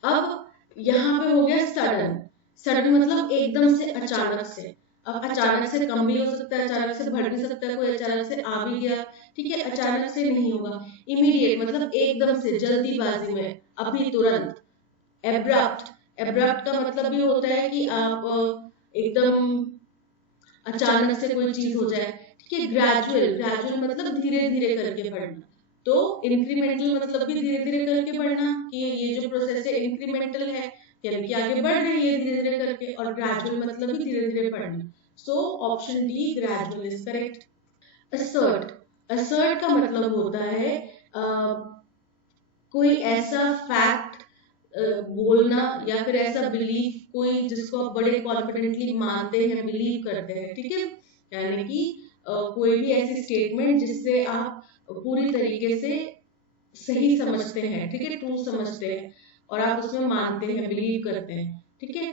अब यहाँ पे हो गया सडन। सडन मतलब एकदम से, अचानक से। अब अचानक से कम भी हो सकता है, अचानक से बढ़ भी सकता है, कोई अचानक से आ भी गया। ठीक है, अचानक से नहीं होगा। इमीडिएट मतलब एकदम से, जल्दीबाजी में, अभी तुरंत। एब्रप्ट, एब्रप्ट का मतलब भी होता है कि आप एकदम अचानक से कोई चीज हो जाए। ठीक है, ग्रेजुअल, ग्रेजुअल मतलब धीरे धीरे करके बढ़ना। तो इंक्रीमेंटल मतलब भी धीरे धीरे करके बढ़ना, कि ये जो प्रोसेस है इंक्रीमेंटल है, यानी कि आगे बढ़ रही है धीरे धीरे करके, और ग्रेजुअल मतलब भी धीरे धीरे बढ़ना। So option D gradual is correct. Assert, assert का मतलब होता है कोई ऐसा फैक्ट बोलना, या फिर ऐसा बिलीफ, कोई जिसको आप बड़े कॉन्फिडेंटली मानते हैं, बिलीव करते हैं। ठीक है, यानी कि कोई भी ऐसी स्टेटमेंट जिससे आप पूरी तरीके से सही समझते हैं, ठीक है, ट्रू समझते हैं, और आप उसमें मानते हैं, बिलीव करते हैं। ठीक है,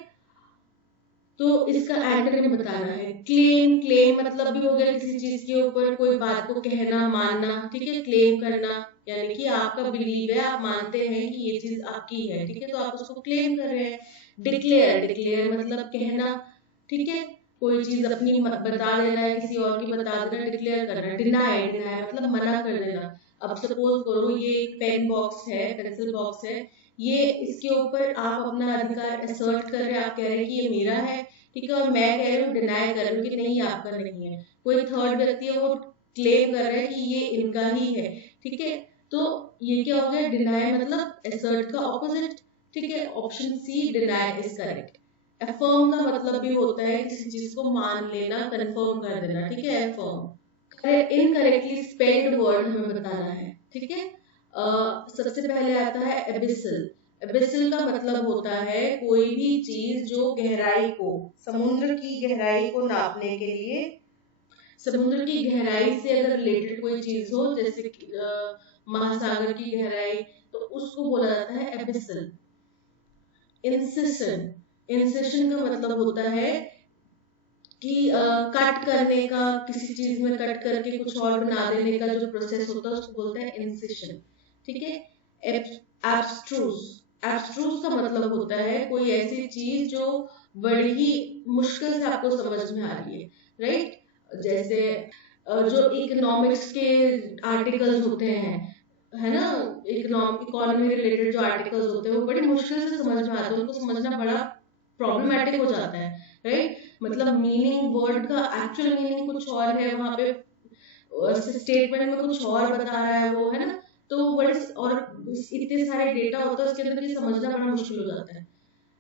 तो इसका एंकर में बताना है। क्लेम, क्लेम मतलब भी हो गया किसी चीज के ऊपर कोई बात को कहना, मानना। ठीक है, क्लेम करना यानी कि आपका बिलीव है, आप मानते हैं कि ये चीज आपकी है। ठीक है, तो आप उसको क्लेम कर रहे हैं। डिक्लेयर, डिक्लेयर मतलब कहना। ठीक है, कोई चीज अपनी बता देना है, किसी और की बता देना, डिक्लेयर करना। डिनाई, डिनाई मतलब मना कर देना। अब सपोज करो ये एक पेन बॉक्स है, पेंसिल बॉक्स है, ये इसके ऊपर आप अपना अधिकार असर्ट कर रहे हैं, आप कह रहे हैं कि ये मेरा है। ठीक है, और मैं कह रही हूँ, डिनाई कर रही हूँ कि नहीं आपका नहीं है। कोई थर्ड व्यक्ति है वो क्लेम कर रहा है कि ये इनका ही है। ठीक है, तो ये क्या हो गया, डिनाई मतलब असर्ट का ऑपोजिट। ठीक है, option C deny is correct. Affirm का मतलब भी होता है किसी चीज को मान लेना, कंफर्म कर देना, ठीक है। अफर्म इनकरेक्टली स्पेल्ड वर्ड हमें बताना है, ठीक है। सबसे पहले आता है एबिसल। एबिसल का मतलब होता है कोई भी चीज जो गहराई को, समुद्र की गहराई को नापने के लिए, समुद्र की गहराई से अगर रिलेटेड कोई चीज हो, जैसे महासागर की गहराई, तो उसको बोला जाता है एबिसल। इंसिशन, इंसिशन का मतलब होता है कि कट करने का, किसी चीज में कट करके कुछ और बना देने का जो प्रोसेस होता है उसको बोलते हैं इंसिशन, ठीक है। एब्स्ट्रूस, एब्स्ट्रूस का मतलब होता है कोई ऐसी चीज जो बड़ी ही मुश्किल से आपको समझ में आ रही है, राइट। जैसे जो इकोनॉमिक्स के आर्टिकल्स होते हैं, है ना, इकोनॉमी रिलेटेड जो आर्टिकल्स होते हैं वो बड़ी मुश्किल से समझ में आते हैं, उनको समझना बड़ा प्रॉब्लमेटिक हो जाता है, राइट। मतलब मीनिंग, वर्ड का एक्चुअल मीनिंग कुछ और है, वहां पे स्टेटमेंट में कुछ और बता रहा है वो, है ना। तो बड़े और इतने सारे डेटा होता है उसके अंदर कि समझना बड़ा मुश्किल हो जाता है।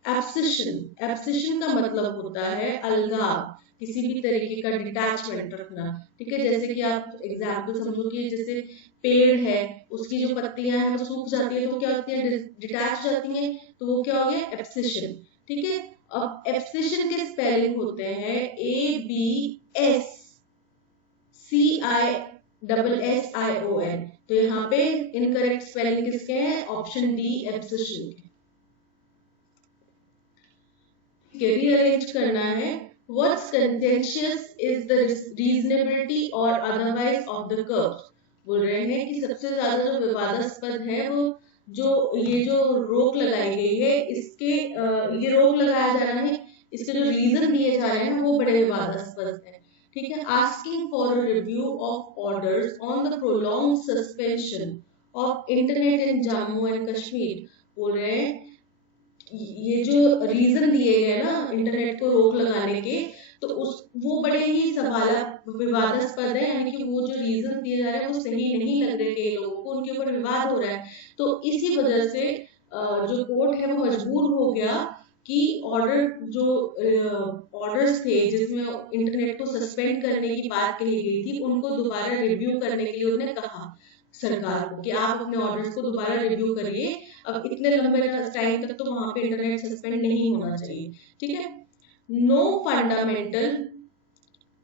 एब्सिशन, एब्सिशन का मतलब होता है अलगाव, किसी भी तरीके का डिटैचमेंट रखना, ठीक है। जैसे कि आप एग्जाम्पल समझो कि जैसे पेड़ है, उसकी जो पत्तियां हैं वो सूख जाती है तो क्या होती है, डिटैच जाती हैं, तो वो क्या हो गया, एब्सिशन, ठीक है। अब एब्सिशन के स्पेलिंग होते हैं ABSCISSION, तो यहाँ पे इनकरेक्ट स्पेलिंग किसके हैं, ऑप्शन डी एब्सिशन के। रीअरेंज करना है। What's contentious is the reasonability or otherwise of the curves। बोल रहे हैं कि सबसे ज्यादा जो विवादास्पद है वो जो ये जो रोक लगाई गई है, इसके ये रोक लगाया जा रहा है, इसके जो रीजन दिए जा रहे हैं वो बड़े विवादास्पद हैं, ठीक है। Asking for a review of orders on the prolong suspension of internet in Jammu and Kashmir. बोल रहे हैं ये जो रीजन दिए गए ना इंटरनेट को रोक लगाने के, तो उस वो बड़े ही सवाल विवादास्पद है, यानी कि वो जो रीजन दिए जा रहे हैं वो सही नहीं लग रहे कई लोगों को, उनके ऊपर विवाद हो रहा है। तो इसी वजह से जो कोर्ट है वो मजबूर हो गया कि ऑर्डर जो ऑर्डर्स थे जिसमें इंटरनेट को सस्पेंड करने की बात कही गई थी, उनको दोबारा रिव्यू करने के लिए उन्होंने कहा सरकार को कि आप अपने ऑर्डर्स को दोबारा रिव्यू करिए, अब इतने लंबे टाइम तक तो वहां पे इंटरनेट सस्पेंड नहीं होना चाहिए, ठीक है। No fundamental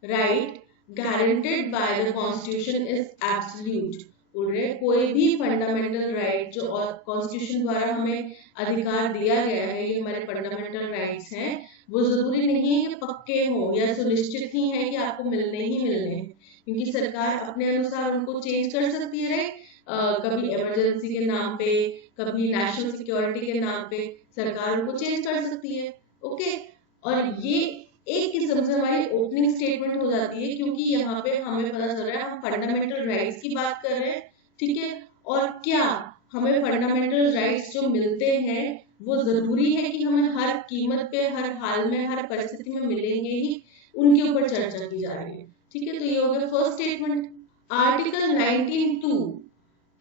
right guaranteed by the constitution is absolute. बोल रहे कोई भी फंडामेंटल राइट जो और कॉन्स्टिट्यूशन द्वारा हमें अधिकार दिया गया है, ये हमारे फंडामेंटल राइट्स हैं, वो जरूरी नहीं है कि पक्के हों या सुनिश्चित ही है कि आपको मिलने ही मिलने हैं, क्योंकि सरकार अपने अनुसार उनको चेंज कर सकती है, राइट। कभी इमरजेंसी के नाम पे, कभी नेशनल सिक्योरिटी के नाम पे सरकार उनको चेंज कर सकती है, ओके। और ये एक किस्म से हमारी ओपनिंग स्टेटमेंट हो जाती है, क्योंकि यहाँ पे हमें पता चल रहा है हम फंडामेंटल राइट्स की बात कर रहे हैं, ठीक है। और क्या हमें फंडामेंटल राइट्स जो मिलते हैं वो जरूरी है कि हमें हर कीमत पे, हर हाल में, हर परिस्थिति में मिलेंगे ही, उनके ऊपर चर्चा की जा रही है, ठीक है। तो ये हो गया first statement. Article 19(2)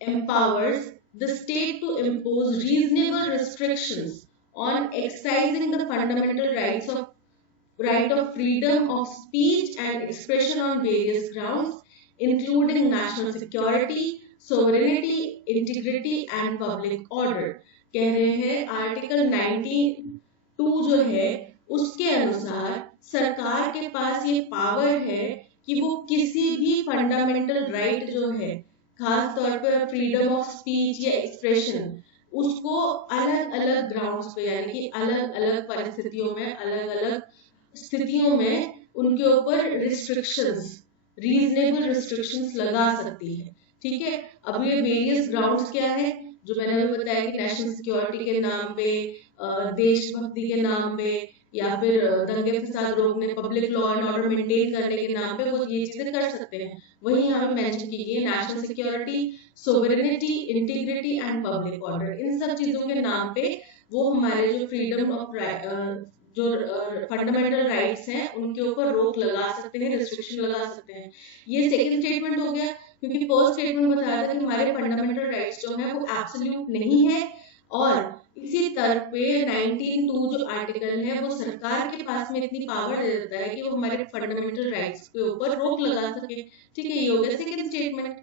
empowers the state to impose reasonable restrictions on exercising the fundamental right of freedom of speech and expression on various grounds, including national security, sovereignty, integrity and public order। कह रहे हैं article 19(2) जो है उसके अनुसार सरकार के पास ये पावर है कि वो किसी भी फंडामेंटल राइट जो है, खास तौर पर फ्रीडम ऑफ स्पीच या एक्सप्रेशन, उसको अलग अलग ग्राउंड्स पे, यानी कि अलग अलग परिस्थितियों में, अलग अलग स्थितियों में उनके ऊपर रिस्ट्रिक्शंस, रीजनेबल रिस्ट्रिक्शंस लगा सकती है, ठीक है। अब ये वेरियस ग्राउंड्स क्या है, जो मैंने अभी बताया कि नेशनल सिक्योरिटी के नाम पे, देशभक्ति के नाम पे, या फिर दंगे फसाद रोकने, public law and order maintain करने के नाम पे वो ये चीजें कर सकते हैं। वही यहाँ पे मेंशन की गई है national security, sovereignty, integrity and public order. इन सब चीजों के नाम पे वो हमारे जो फ्रीडम ऑफ जो फंडामेंटल राइट्स हैं उनके ऊपर रोक लगा सकते हैं, रिस्ट्रिक्शन लगा सकते हैं। ये सेकंड स्टेटमेंट हो गया, क्योंकि फर्स्ट स्टेटमेंट बताया था कि हमारे फंडामेंटल राइट्स जो है वो एब्सोल्यूट नहीं है, और इसी तरह पे 19(2) जो आर्टिकल है वो सरकार के पास में इतनी पावर दे देता है कि वो हमारे फंडामेंटल राइट्स के ऊपर रोक लगा सके। ठीक है, ये हो गया second statement.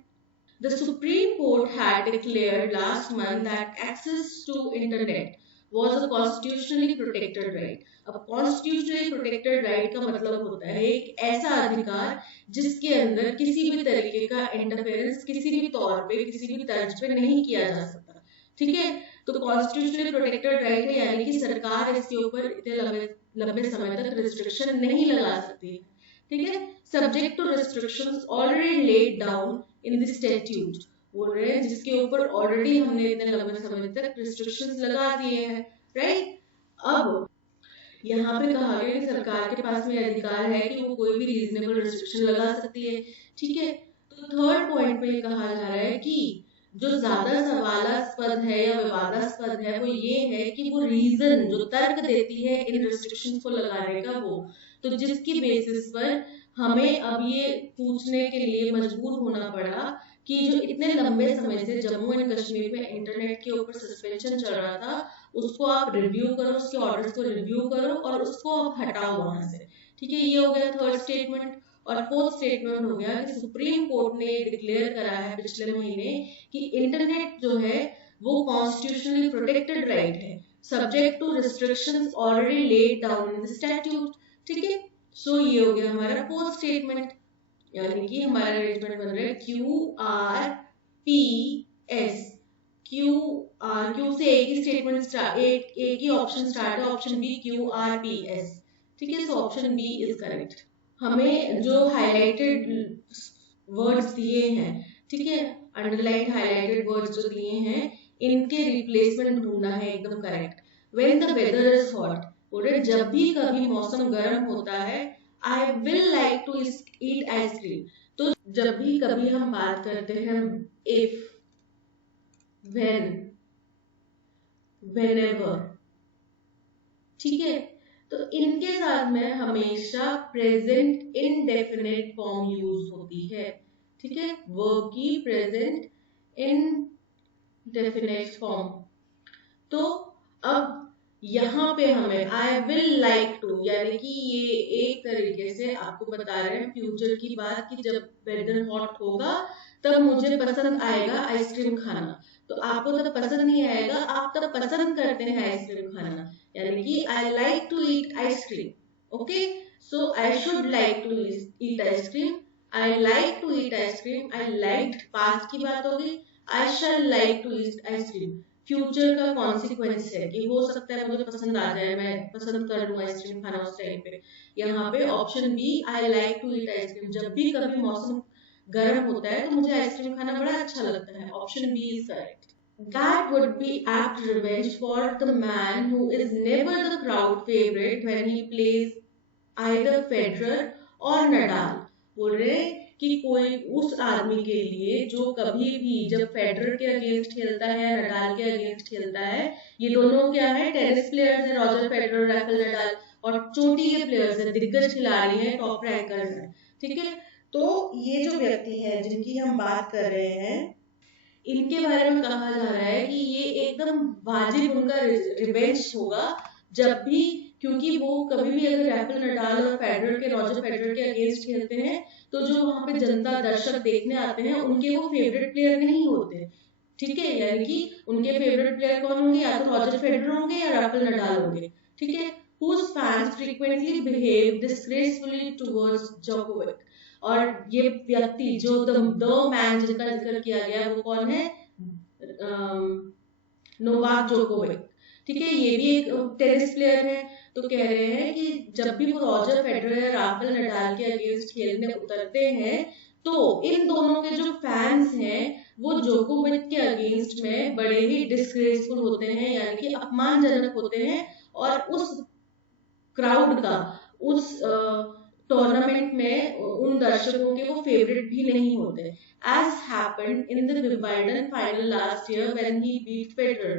The Supreme Court had declared last month that access to internet was a constitutionally protected right. अब constitutionally protected right का मतलब होता है एक ऐसा अधिकार जिसके अंदर किसी भी तरीके का इंटरफेरेंस किसी भी तौर पे किसी भी तर्ज पे नहीं किया जा सकता। ठीक है, तो कॉन्स्टिट्यूशनली प्रोटेक्टेड राइट है, यानी कि सरकार इसके ऊपर इतने लंबे समय तक रिस्ट्रिक्शन नहीं लगा सकती। ठीक है, subject to restrictions already laid down in the statute, बोल रहे हैं जिसके ऊपर ऑलरेडी हमने इतने लंबे समय तक रिस्ट्रिक्शंस लगा दिए हैं। राइट, अब यहाँ पे कहा गया कि सरकार के पास में अधिकार है कि वो कोई भी रीजनेबल रिस्ट्रिक्शन लगा सकती है। ठीक है, तो थर्ड पॉइंट पे कहा जा रहा है कि जो ज्यादा सवालास्पद है या विवादास्पद है वो ये है कि वो रीजन जो तर्क देती है इन रिस्ट्रिक्शंस को लगाने का वो, तो जिसकी बेसिस पर हमें अब ये पूछने के लिए मजबूर होना पड़ा कि जो इतने लंबे समय से जम्मू एंड कश्मीर में इंटरनेट के ऊपर सस्पेंशन चल रहा था उसको आप रिव्यू करो, उसके ऑर्डर्स को रिव्यू करो और उसको आप हटाओ वहां से। ठीक है, ये हो गया थर्ड स्टेटमेंट। और फोर्थ स्टेटमेंट हो गया कि सुप्रीम कोर्ट ने डिक्लेयर करा है पिछले महीने कि इंटरनेट जो है वो कॉन्स्टिट्यूशनली प्रोटेक्टेड राइट है, subject to restrictions already laid down in the statute. ठीक है, सो ये हो गया हमारा फोर्थ स्टेटमेंट, यानी कि हमारा अरेंजमेंट बन रहा है QRPS। क्यू से एक ही स्टेटमेंट एक ही ऑप्शन स्टार्ट है, ऑप्शन बी QRPS। ठीक है, so option B is correct. हमें जो हाईलाइटेड वर्ड्स दिए हैं, ठीक है, अंडरलाइन हाईलाइटेड वर्ड्स जो दिए हैं इनके रिप्लेसमेंट ढूंढना है एकदम correct. When the weather is hot, बोले जब भी कभी मौसम गर्म होता है, I will like to eat ice cream. तो जब भी कभी हम बात करते हैं इफ, व्हेन, व्हेनेवर, ठीक है, तो इनके साथ में हमेशा प्रेजेंट इनडेफिनेट फॉर्म यूज होती है। ठीक है, वर्ब की प्रेजेंट इनडेफिनेट फॉर्म। तो अब यहाँ पे हमें आई विल लाइक टू, यानी कि ये एक तरीके से आपको बता रहे हैं फ्यूचर की बात कि जब वेदर हॉट होगा तब मुझे पसंद आएगा आइसक्रीम खाना। तो आपको तब पसंद नहीं आएगा, आप तब पसंद करते हैं आइसक्रीम खाना, यानी कि I like to eat ice cream. Okay, so I should like to eat ice cream, I like to eat ice cream, I liked past की बात होगी, I shall like to eat ice cream future का कॉन्सिक्वेंस है कि हो सकता है मुझे पसंद आ जाए, मैं पसंद कर लूं आइसक्रीम खाना उस टाइम पे। यहाँ पे option B I like to eat ice cream, जब भी कभी मौसम गर्म होता है तो मुझे आइसक्रीम खाना बड़ा अच्छा लगता है, option B is correct. That would be apt revenge for the man who is never the crowd favorite when he plays either Federer or Nadal। बोल रहे कि कोई उस आदमी के लिए जो कभी भी जब फेडरर के अगेंस्ट खेलता है, नडाल के अगेंस्ट खेलता है, ये दोनों क्या है, टेनिस प्लेयर्स है, रॉजर फेडरर, राफेल नडाल, और चोटी के प्लेयर्स है, दिग्गज खिलाड़ी हैं, टॉप रैंकर्स हैं। ठीक है, तो ये जो व्यक्ति है जिनकी हम बात कर रहे हैं इनके बारे में कहा जा रहा है कि ये एकदम वाजिब उनका रिवेंज होगा जब भी, क्योंकि वो कभी भी अगर राफेल नडाल और फेडरर के, रॉजर फेडरर के अगेंस्ट खेलते हैं तो जो वहां पे जनता दर्शक देखने आते हैं उनके वो फेवरेट प्लेयर नहीं होते। ठीक है, यानी कि उनके फेवरेट प्लेयर कौन होंगे, या तो रॉजर फेडरर होंगे या राफेल नडाल होंगे। ठीक है, whose fans frequently behave disgracefully towards Djokovic। और ये व्यक्ति जो द मैन जिनका जिक्र किया गया वो कौन है, नोवाक जोकोविक। ठीक है, ये भी एक टेनिस प्लेयर है। तो कह रहे हैं कि जब भी वो रॉजर फेडरर या राफेल नडाल के अगेंस्ट खेलने उतरते हैं तो इन दोनों के जो फैंस हैं वो जोकोविक के अगेंस्ट में बड़े ही डिस्ग्रेसफुल होते हैं, यानी कि अपमानजनक होते हैं, और उस क्राउड का, उस टूर्नामेंट में उन दर्शकों के वो फेवरेट भी नहीं होते। As happened in the Wimbledon final last year when he beat Federer,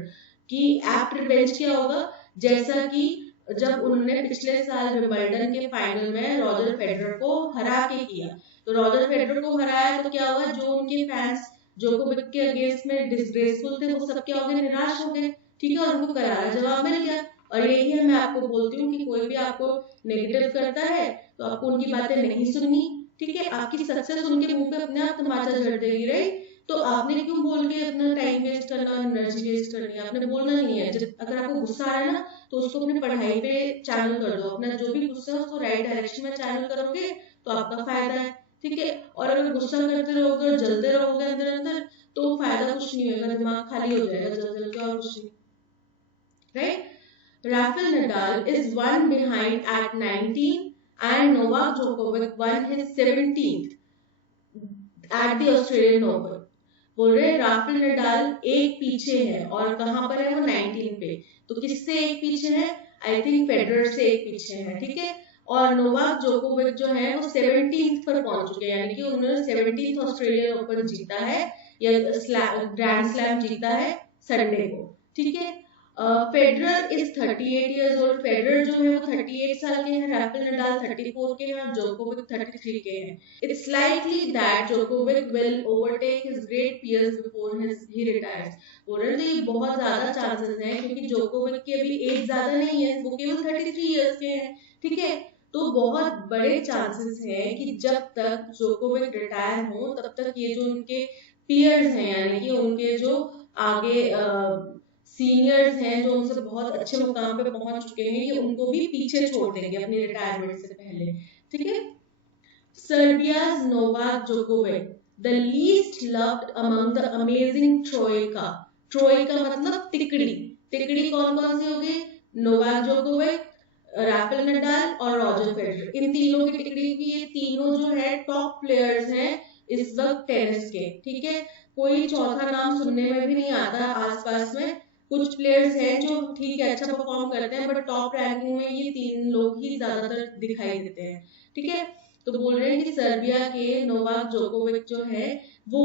की एप्ट रिवेंज क्या होगा, जैसा कि जब उन्होंने पिछले साल विंबलडन के फाइनल में रॉजर फेडरर को हरा के किया। तो रॉजर फेडरर को हराया तो क्या हुआ, जो उनके फैंस जोकोविक के अगेंस्ट में डिस्ग्रेसफुल थे वो सब क्या हो गए, निराश हो गए। ठीक है, और उनको करारा जवाब मिल गया। और यही है, मैं आपको बोलती हूँ कि कोई भी आपको नेगेटिव करता है तो आपको उनकी बातें नहीं सुननी, ठीक है। आपकी सक्सेस उनके मुंह पे अपने आप तमाचा जड़ देगी, राइट। तो आपने क्यों बोल के अपना टाइम वेस्ट करना, एनर्जी वेस्ट करनी, आपने बोलना नहीं है। अगर आपको गुस्सा आ रहा है ना तो उसको अपनी पढ़ाई पे चैनल कर दो, अपना जो भी गुस्सा है उसको राइट डायरेक्शन में चैनल करोगे तो आपका फायदा है, ठीक है। और अगर गुस्सा करते रहोगे और जलते रहोगे अंदर अंदर तो फायदा कुछ नहीं होगा, दिमाग खाली हो जाएगा जल जल के, और कुछ नहीं, right. Rafael Nadal is one behind at 19 and Novak Djokovic won his 17th at the Australian Open. बोल रहे राफेल नडाल एक पीछे है, और कहां पर है वो 19 पे। तो किससे एक पीछे है? आई थिंक फेडरर से एक पीछे है, ठीक है। और नोवाक जोकोविक जो है वो 17th पर पहुंच चुके हैं, यानी कि उन्होंने 17th ऑस्ट्रेलियन ओपन जीता है या ग्रैंड स्लैम जीता है संडे को, ठीक है। Federer is 38 years old. Federer जो है वो 38 साल के हैं, राफेल नडाल 34 के हैं और जोकोविक 33 के हैं। It's likely that Djokovic will overtake his great peers before he retires. बोल रहे थे ये बहुत ज्यादा चांसेस हैं, क्योंकि जोकोविक की अभी एज ज्यादा नहीं है, वो केवल 33 ईयर्स के हैं, ठीक है। तो बहुत बड़े चांसेस हैं कि जब तक जोकोविक रिटायर हो तब तक ये जो उनके पीयर्स हैं, यानी कि उनके जो आगे सीनियर्स हैं जो उनसे बहुत अच्छे मुकाम पे पहुंच चुके हैं, ये उनको भी पीछे छोड़ देंगे अपनी रिटायरमेंट से पहले, ठीक है। Serbia's Novak Djokovic, the least loved among the amazing troika. Troika मतलब तिकड़ी। तिकड़ी कौन कौन सी होगी? नोवाक जोकोविक, राफेल नडाल और रॉजर फेडरर। इन तीनों की टिकड़ी की, ये तीनों जो है टॉप प्लेयर्स हैं इस वक्त टेनिस के, ठीक है। कोई चौथा नाम सुनने में भी नहीं आता आसपास में। कुछ प्लेयर्स हैं जो ठीक है अच्छा परफॉर्म करते हैं, बट टॉप रैंकिंग में ये तीन लोग ही ज्यादातर दिखाई देते हैं, ठीक है। तो बोल रहे हैं कि सर्बिया के नोवाक जोकोविक जो है वो,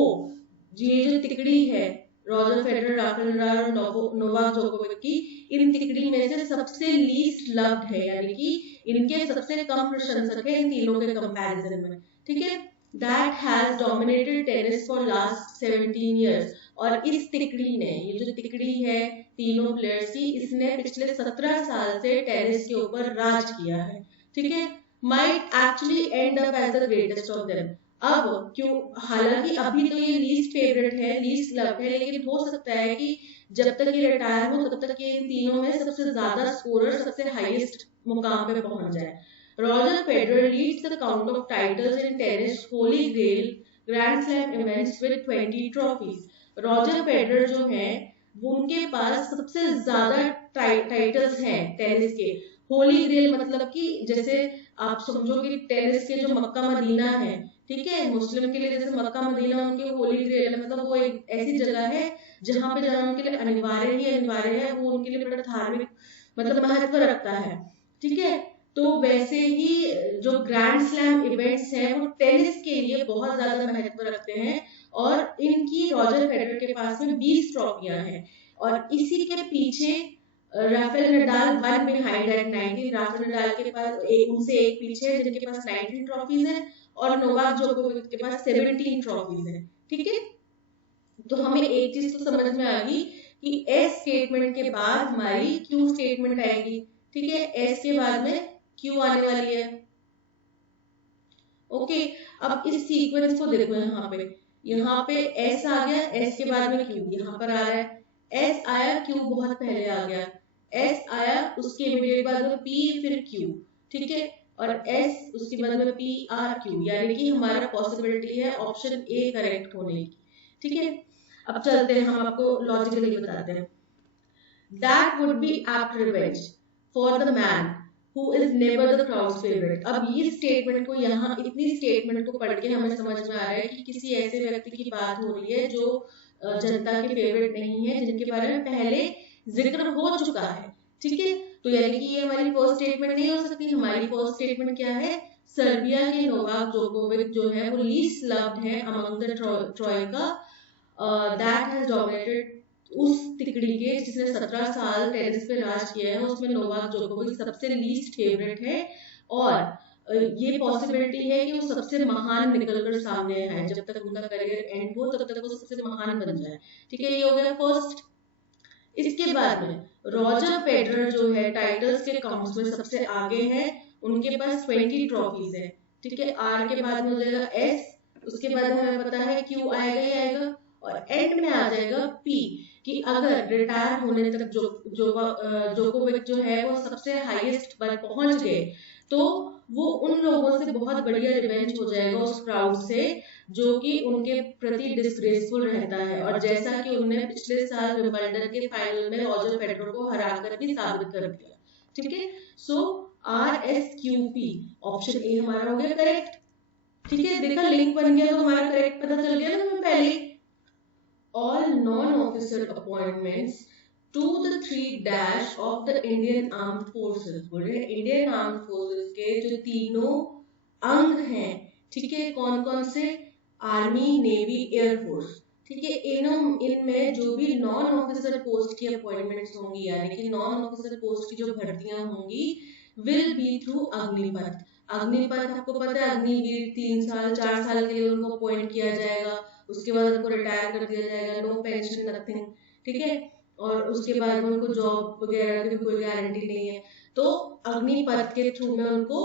ये जो तिकड़ी है रॉजर फेडरर, राफेल नडाल और नोवाक जोकोविक की, इन तिकड़ी में से सबसे लीस्ट लव्ड है, यानी कि इनके सबसे कम प्रशंसक है इन तीनों के कंपैरिजन में, ठीक है। That has dominated tennis for last 17 years. और इस तिकड़ी ने, ये जो तिकड़ी है तीनों प्लेयर्स की, इसने पिछले 17 साल से टेनिस के ऊपर राज किया है, ठीक है। Might actually end up as the greatest of them. अब क्यों, हालांकि अभी तो ये लीस्ट फेवरेट है, लीस्ट लव है, लेकिन हो सकता है कि जब तक ये रिटायर हो तब तक ये इन तीनों में सबसे ज्यादा स्कोरर, सबसे हाईएस्ट मुकाम पे पहुंच जाए। Roger Federer leads the count of titles in tennis Holy Grail Grand Slam events with 20 trophies. Roger Federer जो है वो, उनके पास सबसे ज्यादा टाइटल्स हैं टेनिस के। होली ग्रेल मतलब कि जैसे आप समझो कि टेनिस के जो मक्का मदीना है, ठीक है, मुस्लिम के लिए जैसे मक्का मदीना उनके होली ग्रेल, मतलब वो एक ऐसी जगह है जहाँ पे जाना उनके लिए अनिवार्य ही अनिवार्य है, वो उनके लिए बड़ा धार्मिक मतलब महत्व रखता है, ठीक है। तो वैसे ही जो ग्रैंड स्लैम इवेंट्स हैं वो टेनिस के लिए बहुत ज्यादा महत्व रखते हैं, और इनकी रॉजर फेडरर के पास में 20 ट्रॉफियां हैं, और इसी के पीछे Rafael Nadal one behind at 19। Rafael Nadal के पास उनसे एक पीछे है जिनके पास 19 ट्रॉफीज हैं, और नोवाक जोकोविक के पास 17 ट्रॉफीज हैं, ठीक है। तो हमें एक चीज तो समझ में आ गई कि एस स्टेटमेंट के बाद हमारी क्यू स्टेटमेंट आएगी, ठीक है। एस के बाद में क्यू आने वाली है, ओके। अब इस सीक्वेंस को देखो, यहाँ पे एस आ गया, एस के बाद में क्यू यहाँ पर आ रहा है, एस आया, क्यू बहुत पहले आ गया, एस आया, उसके इमीडिएट बाद में पी, फिर क्यू, ठीक है। और एस उसके बाद में पी आर क्यू, यानी कि हमारा पॉसिबिलिटी है ऑप्शन ए करेक्ट होने की, ठीक है। अब चलते हैं, हम आपको लॉजिकली बताते हैं। That would be apt revenge for the man who is never the crowd's favorite. अब ये स्टेटमेंट को, यहाँ इतनी स्टेटमेंट को पढ़ के हमें समझ में आ रहा है कि किसी ऐसे व्यक्ति की बात हो रही है जो जनता के फेवरेट नहीं है, जिनके बारे में पहले जिक्र हो चुका है, ठीक है। तो यानी कि ये हमारी फर्स्ट स्टेटमेंट नहीं हो सकती। हमारी फर्स्ट स्टेटमेंट क्या है? सर्बिया के नोवाक जोकोविक जो है वो लीस्ट लव्ड है among the Troikaa, that has dominated. उस तिकड़ी के जिसने 17 साल टेनिस पे राज किया है उसमें नोवाक जोकोविक सबसे लीस्ट फेवरेट है, और ये पॉसिबिलिटी है कि वो सबसे महान निकलकर सामने आए, जब तक उनका करियर एंड हो तब तक वो सबसे महान बन जाए, ठीक है। ये हो गया फर्स्ट। इसके बाद में रॉजर फेडरर जो है टाइटल्स के काउंट्स में सबसे आगे है, उनके पास 20 ट्रॉफीज है। ठीक है, आर के बाद में हो जाएगा एस, उसके बाद हमें पता है क्यू आएगा ही आएगा, और एंड में आ जाएगा पी कि अगर रिटायर होने तक जोकोविक जो है वो सबसे हाईएस्ट पर पहुंच गए तो वो उन लोगों से बहुत बढ़िया रिवेंज हो जाएगा उस क्राउड से जो कि उनके प्रति डिसग्रेसफुल रहता है, और जैसा कि उन्होंने पिछले साल विंबलडन के फाइनल में रॉजर फेडरर को हराकर भी साबित कर दिया। ठीक है, सो RSQP ऑप्शन ए हमारा हो गया करेक्ट। ठीक है, देखा लिंक बन गया तो हमारा करेक्ट पता चल गया ना हमें पहले। All non-officer appointments to the 3 of the Indian Armed Forces, बोल रहे इंडियन आर्म फोर्सेस के जो तीनों अंग हैं, ठीक है, कौन कौन से, आर्मी, नेवी, एयरफोर्स। ठीक है, इनमें जो भी नॉन ऑफिसर पोस्ट की अपॉइंटमेंट्स होंगी, यानी कि नॉन ऑफिसर पोस्ट की जो भर्तियां होंगी, will be through Agnipath. Agnipath आपको पता है, अग्निवीर 3 साल 4 साल के लिए उनको अपॉइंट किया जाएगा, उसके बाद उनको रिटायर कर दिया जाएगा, नो पेंशन नथिंग। ठीक है, और उसके बाद उनको जॉब वगैरह की कोई गारंटी नहीं है, तो अग्निपथ के थ्रू में उनको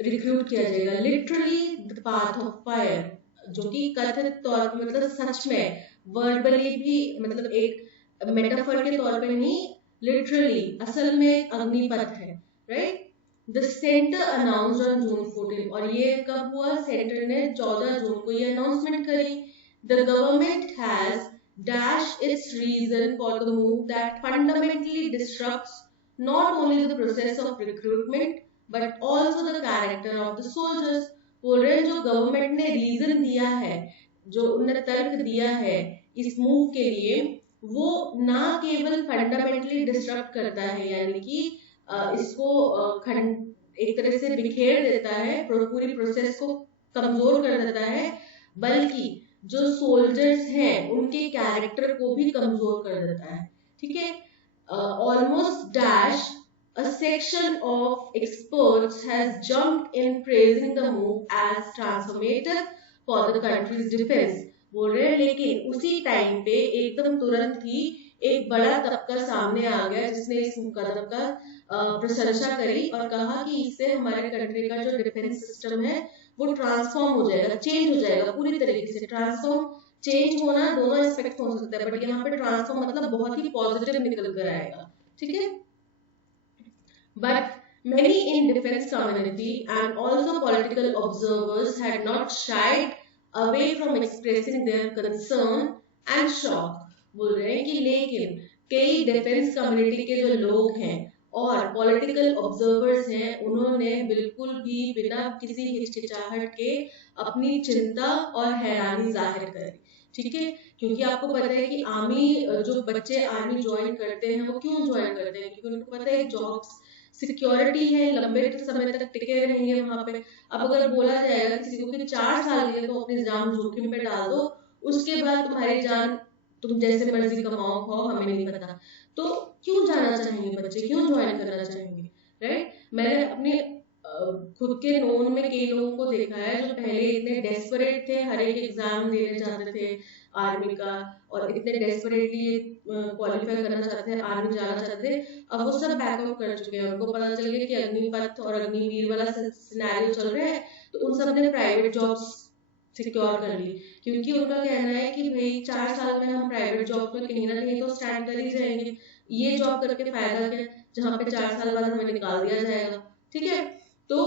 रिक्रूट किया जाएगा। Literally the path of fire, जो कि कथित तौर पर मतलब सच में वर्बली भी मतलब एक मेटाफर के तौर पे नहीं, लिटरली असल में अग्निपथ है, right. The centre announced on June 14, और ये कब हुआ, सेंटर ने 14 जून को ये अनाउंसमेंट करी। The government has dashed its reason for the move that fundamentally disrupts not only the process of recruitment but also the character of the soldiers। बोल रहे जो गवर्नमेंट ने रीजन दिया है, जो उन्होंने तर्क दिया है इस मूव के लिए, वो ना केवल फंडामेंटली डिस्टर्ब करता है, यानी कि इसको एक तरह से बिखेर देता है, पूरी प्रोसेस को कमजोर कर देता है, बल्कि जो सोल्जर्स हैं उनके कैरेक्टर को भी कमजोर कर देता है। ठीक है, almost dash a section of experts has jumped in praising the move as transformative for the country's defense। बोल रहे हैं, लेकिन उसी टाइम पे एकदम तुरंत ही एक बड़ा तबका सामने आ गया जिसने इस कदम का प्रशंसा करी और कहा कि इससे हमारे कंट्री का जो डिफेंस सिस्टम है वो ट्रांसफॉर्म हो जाएगा, चेंज हो जाएगा पूरी तरीके से। ट्रांसफॉर्म, चेंज होना दोनों एस्पेक्ट हो सकता है, बट यहाँ पे ट्रांसफॉर्म मतलब बहुत ही पॉजिटिव निकल कर आएगा। ठीक है, but many in defense community and also political observers had not shied away from expressing their concern and shock। बोल रहे हैं कि लेकिन कई डिफेंस कम्युनिटी के जो लोग हैं और पॉलिटिकल ऑब्जर्वर्स हैं, उन्होंने बिल्कुल भी बिना किसी हिचकिचाहट के अपनी चिंता और हैरानी जाहिर करी। ठीक है, क्योंकि आपको पता है कि आर्मी, जो बच्चे आर्मी ज्वाइन करते हैं वो क्यों ज्वाइन करते हैं, क्योंकि उनको पता है जॉब्स सिक्योरिटी है, लंबे समय तक टिके रहेंगे वहां पे। अब अगर बोला जाएगा किसी को कि 4 साल के लिए तो अपनी जान जोखिम पे डाल दो, उसके बाद तुम्हारी जान तुम जैसे मर्जी कमाओ खाओ, हमें नहीं पता, तो क्यों जाना चाहेंगे बच्चे, क्यों ज्वाइन करना चाहेंगे, राइट। मैंने अपने खुद के नोन में कई लोगों को देखा है जो पहले इतने डेस्परेट थे, हर एक एग्जाम देने जाते थे आर्मी का, और इतने डेस्परेटली क्वालिफाई करना चाहते थे, आर्मी जाना चाहते थे, अब वो सब बैकआउट कर चुके हैं। उनको पता चल गया कि अग्निपथ और अग्निवीर वाला सिनेरियो चल रहा है, तो उन सब ने प्राइवेट जॉब्स सिक्योर कर ली, क्योंकि उनका कहना है कि भाई 4 साल में हम प्राइवेट जॉब में कहीं ना कहीं तो स्टैंड कर ही जाएंगे, ये जॉब करके फायदा क्या जहाँ पे 4 साल बाद हमें निकाल दिया जाएगा। ठीक है, तो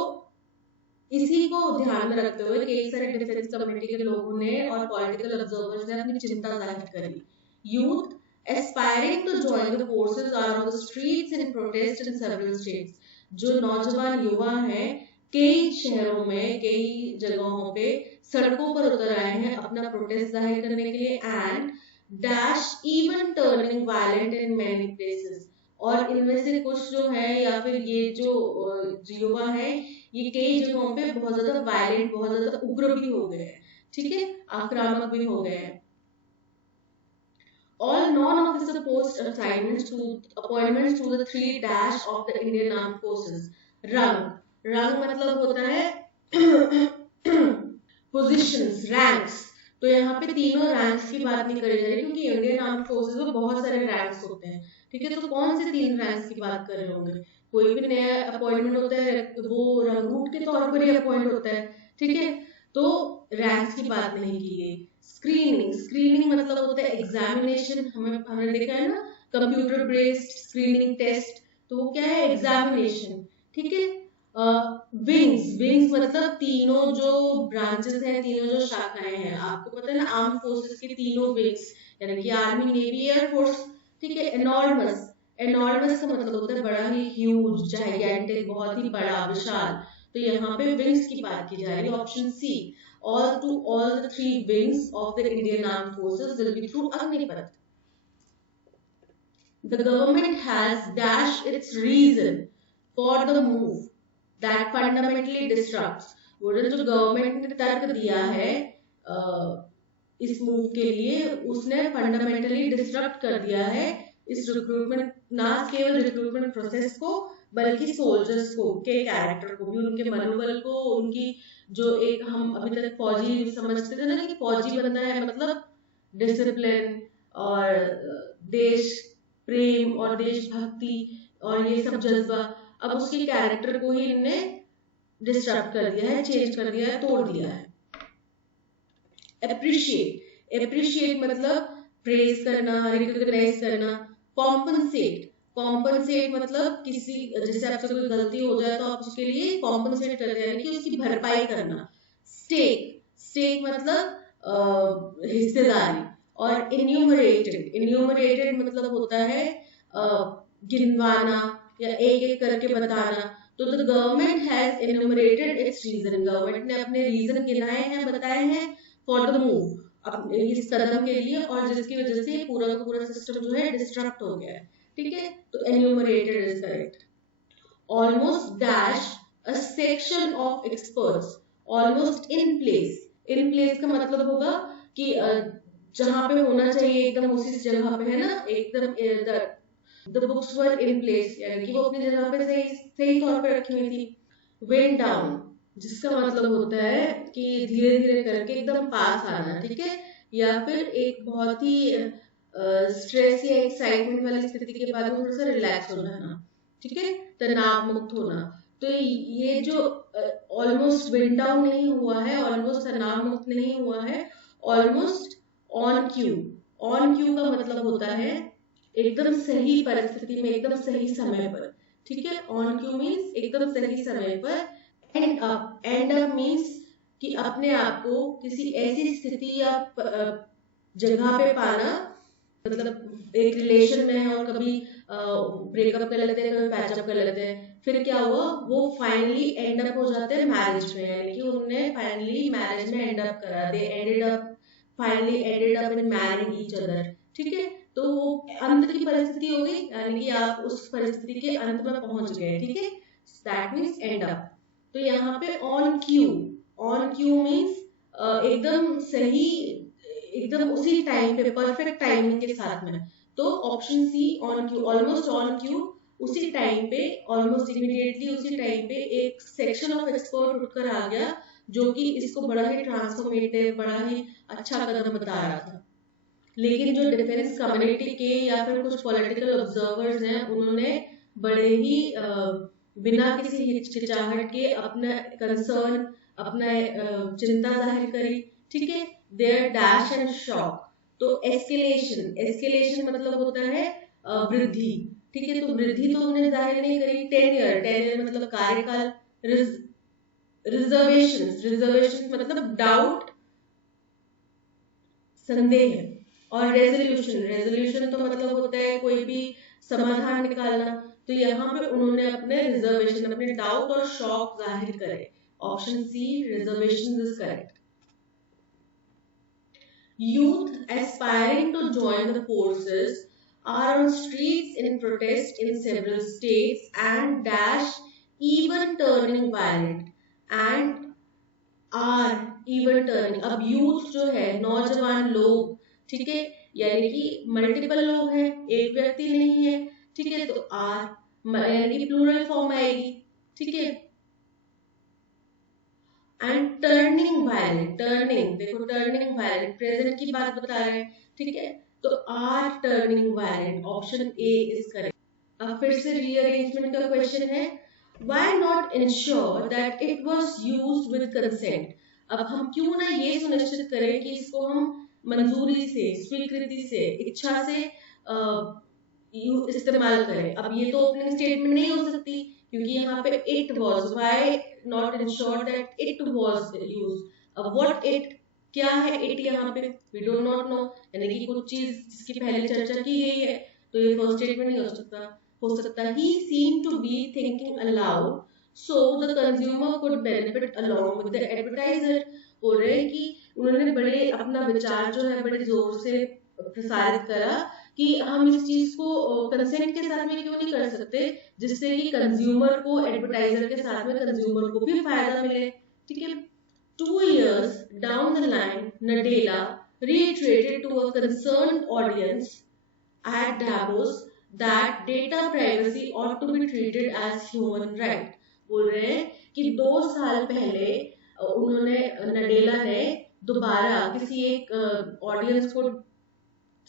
इसी को ध्यान में रखते हुए कई सारे डिफेंस कम्युनिटी के लोगों ने और पॉलिटिकल ऑब्जर्वर्स ने अपनी चिंता जाहिर करी। Youth aspiring to join the forces are on the streets in protest in several states। जो नौजवान युवा हैं कई शहरों में, कई जगहों पे सड़कों पर उतर आए हैं अपना प्रोटेस्ट जाहिर करने के लिए, and dash even turning violent in many places. और इनमें से कुछ जो है या फिर ये जो युवा है ये कई जगहों पे बहुत ज्यादा वायलेंट, बहुत ज्यादा उग्र भी हो गए हैं। ठीक है, आक्रामक भी हो गए हैं। All non-officer post assignments to appointments to the 3 of the Indian Armed Forces। रंग मतलब होता है positions, ranks। तो यहाँ पे तीनों रैंक्स की बात नहीं करी जा रही, क्योंकि इंडियन आर्म फोर्सेस में बहुत सारे रैंक्स होते हैं, ठीक है। तो कौन से 3 रैंक्स की बात कर रहे होंगे? कोई भी नया अपॉइंटमेंट होता है वो रंगूट के तौर पर ही अपॉइंट होता है, ठीक है। तो रैंक्स की बात नहीं की गई। स्क्रीनिंग, स्क्रीनिंग मतलब होता है एग्जामिनेशन। हमने देखा है ना, कंप्यूटर बेस्ड स्क्रीनिंग टेस्ट, तो वो क्या है? एग्जामिनेशन, ठीक है। विंग्स, विंग्स मतलब तीनों जो ब्रांचेस हैं, तीनों जो शाखाएं हैं, आपको पता है ना आर्म फोर्सेस की तीनों विंग्स, यानी कि आर्मी, नेवी, एयर फोर्स, ठीक है। एनॉर्मस, एनॉर्मस का मतलब होता है बड़ा ही, ह्यूज, जाइगेंटिक, बहुत ही बड़ा, विशाल। तो यहाँ पे विंग्स की बात की जा रही है। Option C, all the 3 wings of the Indian Armed Forces will be through Agnipath. The government has dashed its reason for the move that fundamentally disrupts. बोले जो गवर्नमेंट ने तर्क दिया है इस मूव के लिए, उसने फंडामेंटली डिसरप्ट कर दिया है इस रिक्रूटमेंट, ना केवल रिक्रूटमेंट प्रोसेस को, बल्कि सोल्जर्स को के कैरेक्टर को भी, उनके मनोबल को, उनकी जो एक हम अभी तक फौजी समझते थे ना कि फौजी बनना है मतलब डिसिप्लिन और देश प्रेम और देशभक्ति और ये सब जज्बा, अब उसके कैरेक्टर को ही इनने डिस्टर्ब कर दिया है, चेंज कर दिया है, तोड़ दिया है। अप्रिशिएट, अप्रिशिएट मतलब प्रेज करना, रिकॉग्नाइज करना। कॉम्पनसेट, कॉम्पनसेट मतलब किसी, जैसे आपसे कोई गलती हो जाए तो आप उसके लिए कॉम्पनसेट कर रहे हैं कि उसकी भरपाई करना। स्टेक, स्टेक मतलब हिस्सेदारी। और इन्यूमरेटेड, इन्यूमरेटेड मतलब होता है गिनवाना या एक एक करके बताना। तो the government has enumerated its reason, government ने अपने रीजन गिनाए हैं, बताए हैं फॉर द मूव, अब इस कदम के लिए, और जिसकी वजह से पूरा का पूरा सिस्टम जो है डिस्ट्रक्ट हो गया है, ठीक है। तो enumerated is correct. Almost dash a section of experts, almost in place, in place का मतलब होगा कि जहां पे होना चाहिए एकदम उसी जगह पे है ना, एकदम the books were in place, यानी कि वो अपनी जगह पे सही सही तौर पे रखी हुई थी। went down, जिसका मतलब होता है कि धीरे धीरे करके एकदम पास आना, ठीक है। या फिर एक बहुत ही स्ट्रेस या एक्साइटमेंट वाली स्थिति के बाद थोड़ा सा रिलैक्स हो जाना, ठीक है, तनाव मुक्त होना। तो ये जो ऑलमोस्ट विंड डाउन नहीं हुआ है, ऑलमोस्ट तनाव मुक्त नहीं हुआ है, almost on Q, on Q का मतलब होता है एकदम सही परिस्थिति में, एकदम सही समय पर, ठीक है। ऑन क्यू मीन्स एकदम सही समय पर। And up, and up means कि अपने आप को किसी ऐसी स्थिति या जगह पे पाना, मतलब एक रिलेशन में है और कभी ब्रेकअप कर लेते हैं, कभी पैचअप कर लेते हैं, फिर क्या हुआ, वो फाइनली एंड अप हो जाते हैं मैरिज में, यानी कि उन्होंने फाइनली मैरिज में एंड अप करा, they ended up, finally ended up in marrying each other, ठीक है। तो वो अंत की परिस्थिति हो गई, यानी कि आप उस परिस्थिति के अंत में पहुंच गए, ठीक है, दैट मीन्स एंड अप। तो यहाँ पे on Q, on Q means एकदम सही, एकदम उसी टाइम पे, परफेक्ट टाइमिंग के साथ में। तो option C, on cue, almost on cue, उसी टाइम पे, ऑलमोस्ट इमीडिएटली उसी टाइम पे एक सेक्शन ऑफ एक्सपर्ट उठकर आ गया, जो कि इसको बड़ा ही ट्रांसफॉर्मेटिव, बड़ा ही अच्छा कदम बता रहा था। लेकिन जो डिफेंस कम्युनिटी के या फिर कुछ पॉलिटिकल ऑब्जर्वर्स हैं, उन्होंने बड़े ही बिना किसी हिचकिचाहट के अपना कंसर्न, अपना चिंता जाहिर करी, ठीक है। There dash and shock. तो एस्केलेशन, एस्केलेशन मतलब होता है वृद्धि, ठीक है। तो वृद्धि तो उन्होंने जाहिर नहीं करी। टेन्योर, टेन्योर मतलब कार्यकाल। रिजर्वेशन, रिजर्वेशन मतलब डाउट, संदेह। और रेजोल्यूशन, रेजोल्यूशन तो मतलब होता है कोई भी समाधान निकालना। तो यहाँ पे उन्होंने अपने रिजर्वेशन, अपने डाउट और शॉक जाहिर करे। Option C, reservation is correct. Youth aspiring to join the forces are on streets in protest in several states and dash even turning violent and are even turning। अब youth जो है, नौजवान लोग, ठीक है, यानी कि मल्टीपल लोग हैं, एक व्यक्ति नहीं है, ठीक है। तो आर यानी कि प्लूरल फॉर्म आएगी, ठीक है। एंड टर्निंग वायलेंट, टर्निंग देखो टर्निंग वायलेंट प्रेजेंट की बात बता रहे हैं, ठीक है, तो are turning violent, option A is correct. अब फिर से रीअरेंजमेंट का क्वेश्चन है, why not ensure that it was used with consent. अब हम क्यों ना ये सुनिश्चित करें कि इसको हम मंजूरी से, स्वीकृति से, इच्छा से इस्तेमाल करें। अब ये तो ओपनिंग स्टेटमेंट नहीं हो सकती, क्योंकि यहाँ पे it was, why not ensure that it was used. अब व्हाट इट, क्या है इट यहाँ पे, वी डू नॉट नो, यानी कि कुछ चीज जिसकी पहले चर्चा की गई है, तो ये फर्स्ट स्टेटमेंट नहीं हो सकता। हो सकता ही seemed to be thinking aloud so the consumer could benefit along with the advertiser। बोल रहे हैं कि उन्होंने बड़े अपना विचार जो है बड़े जोर से प्रसारित करा कि हम इस चीज को कंसेंट के साथ में क्यों नहीं कर सकते, जिससे कि कंज्यूमर को, एडवर्टाइजर के साथ में कंज्यूमर को भी फायदा मिले, ठीक है। 2 years down the line, Nadella reiterated to a concerned audience at Davos that data privacy ought to be treated as human right। बोल रहे हैं कि 2 साल पहले उन्होंने, नडेला ने दोबारा किसी एक ऑडियंस को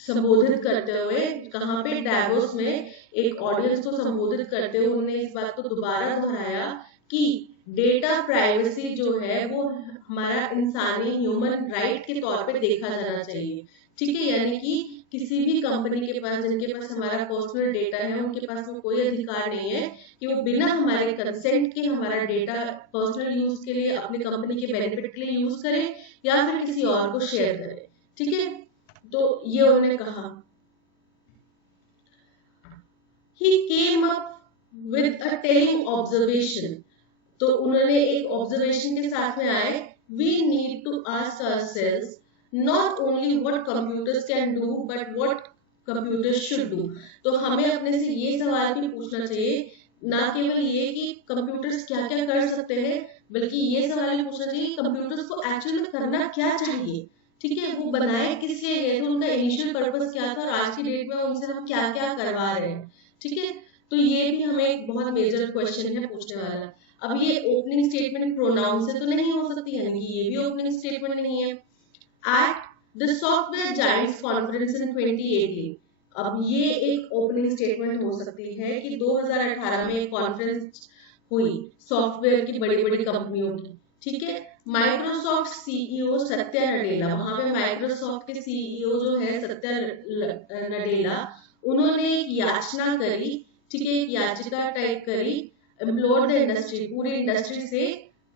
संबोधित करते हुए, कहाँ पे, डैवोस में एक ऑडियंस को संबोधित करते हुए उन्होंने इस बात को दोबारा दोहराया कि डेटा प्राइवेसी जो है वो हमारा इंसानी ह्यूमन राइट के तौर पे देखा जाना चाहिए, ठीक है। यानी कि किसी भी कंपनी के पास, जिनके पास हमारा पर्सनल डेटा है, उनके पास में कोई अधिकार नहीं है कि वो बिना हमारे कंसेंट के हमारा डेटा पर्सनल यूज के लिए, अपनी कंपनी के बेनिफिट के लिए यूज करे या फिर किसी और को शेयर करे, ठीक है। तो ये उन्होंने कहा। He came up with a telling observation। तो उन्होंने एक ऑब्जर्वेशन के साथ में आए, we need to ask ourselves not only what computers can do but what computers should do। तो हमें अपने से ये सवाल भी पूछना चाहिए, ना केवल ये कि कंप्यूटर्स क्या क्या कर सकते हैं, बल्कि ये सवाल भी पूछना चाहिए कंप्यूटर्स को एक्चुअली में करना क्या चाहिए, ठीक है। वो बनाए किस लिए गए थे, उनका इनिशियल पर्पस क्या था, और आज की डेट में उनसे हम क्या क्या करवा रहे हैं, ठीक है। तो ये भी हमें एक बहुत मेजर क्वेश्चन है पूछने वाला। अब ये ओपनिंग स्टेटमेंट प्रोनाउन से तो नहीं हो सकती, यानी कि ये भी ओपनिंग स्टेटमेंट नहीं है। At the software giants conference in 2018। अब ये एक ओपनिंग स्टेटमेंट हो सकती है कि 2018 में एक कॉन्फ्रेंस हुई सॉफ्टवेयर की बड़ी बड़ी कंपनियों की, ठीक है। माइक्रोसॉफ्ट सीईओ सत्या नडेला, वहां पे माइक्रोसॉफ्ट के सीईओ जो है सत्या नडेला, उन्होंने एक याचना करी, ठीक है, एक याचिका टाइप करी, implored the industry, पूरी इंडस्ट्री से,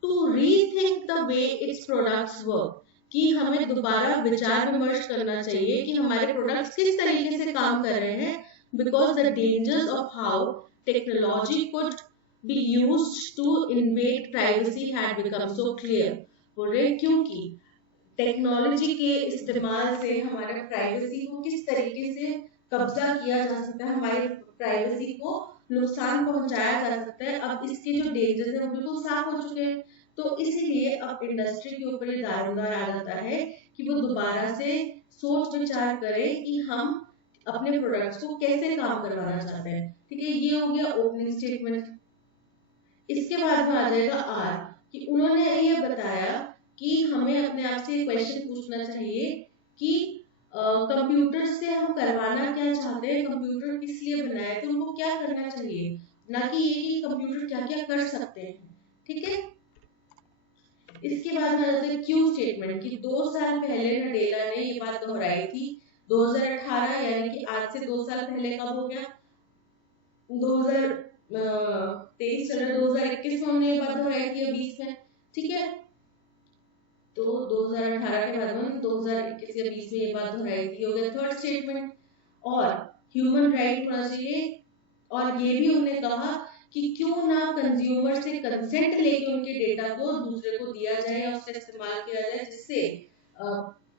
to rethink the way its products work, कि हमें दोबारा विचार विमर्श करना चाहिए कि हमारे प्रोडक्ट्स किस तरीके से काम कर रहे हैं, because the dangers of how technology could be used to invade privacy had become so clear। बोल रहे क्योंकि टेक्नोलॉजी के इस्तेमाल से हमारे प्राइवेसी को किस तरीके से कब्जा किया जा सकता है, हमारी प्राइवेसी को नुकसान पहुंचाया जा सकता है। अब इसके जो डेंजर्स है वो बिल्कुल साफ हो चुके हैं, तो इसीलिए अब इंडस्ट्री के ऊपर ये दारोमदार आ जाता है कि वो दोबारा से सोच विचार करे कि हम अपने प्रोडक्ट्स को कैसे काम करवाना चाहते हैं, ठीक है। ये हो गया ओपनिंग स्टेटमेंट। इसके बाद में आ जाएगा आर, कि उन्होंने ये बताया कि हमें अपने आप से क्वेश्चन पूछना चाहिए कि कंप्यूटर से हम करवाना क्या चाहते हैं, कंप्यूटर किस लिए बनाए थे, उनको क्या करना चाहिए, ना कि ये कि कंप्यूटर क्या क्या कर सकते हैं, ठीक है। इसके बाद में आता है क्यू स्टेटमेंट, कि 2 साल पहले नडेला ने ये बात दोहराई थी, 2018 यानी कि आज से 2 साल पहले कब हो गया, 2023 चल रहा, 2021 में हमने ये बात दोहराई थी, 20 में, ठीक है। तो 2018 के बाद में 2021 या 20 में ये बात दोहराई थी, हो गया थर्ड स्टेटमेंट। और ह्यूमन राइट होना चाहिए, और ये भी उन्होंने कहा कि क्यों ना कंज्यूमर से कंसेंट लेके उनके डेटा को दूसरे को दिया जाए और उसका इस्तेमाल किया जाए, जिससे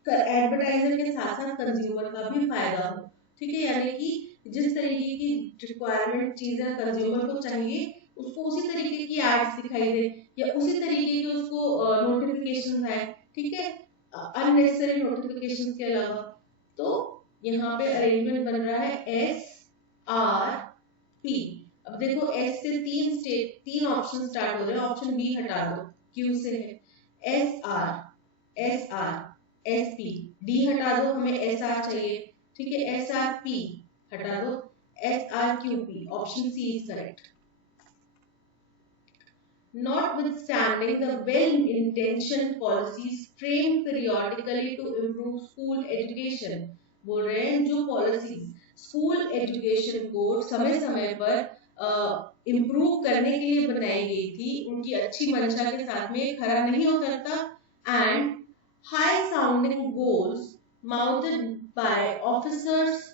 एडवर्टाइजर के साथ साथ कंज्यूमर का भी फायदा हो, ठीक है। यानी कि जिस तरीके की रिक्वायरमेंट चीजें कंज्यूमर को चाहिए, उसको उसी तरीके की एड्स दिखाई दे, या उसी तरीके की उसको नोटिफिकेशन है, ठीक है, अननेसेसरी नोटिफिकेशन के अलावा। तो यहाँ पे अरेंजमेंट बन रहा है एस आर पी। अब देखो एस से तीन ऑप्शन स्टार्ट हो रहे हैं, ऑप्शन बी हटा दो, क्यू से है, SP, D हटा दो, हमें SR चाहिए, ठीक है, SRP हटा दो, SRQP, option C is correct. Notwithstanding the well-intentioned policies framed periodically to improve school education, बोल रहे हैं जो पॉलिसी स्कूल एजुकेशन को समय समय पर इम्प्रूव करने के लिए बनाई गई थी, उनकी अच्छी मंशा के साथ में खरा नहीं उतरता, and high sounding goals mounted by officers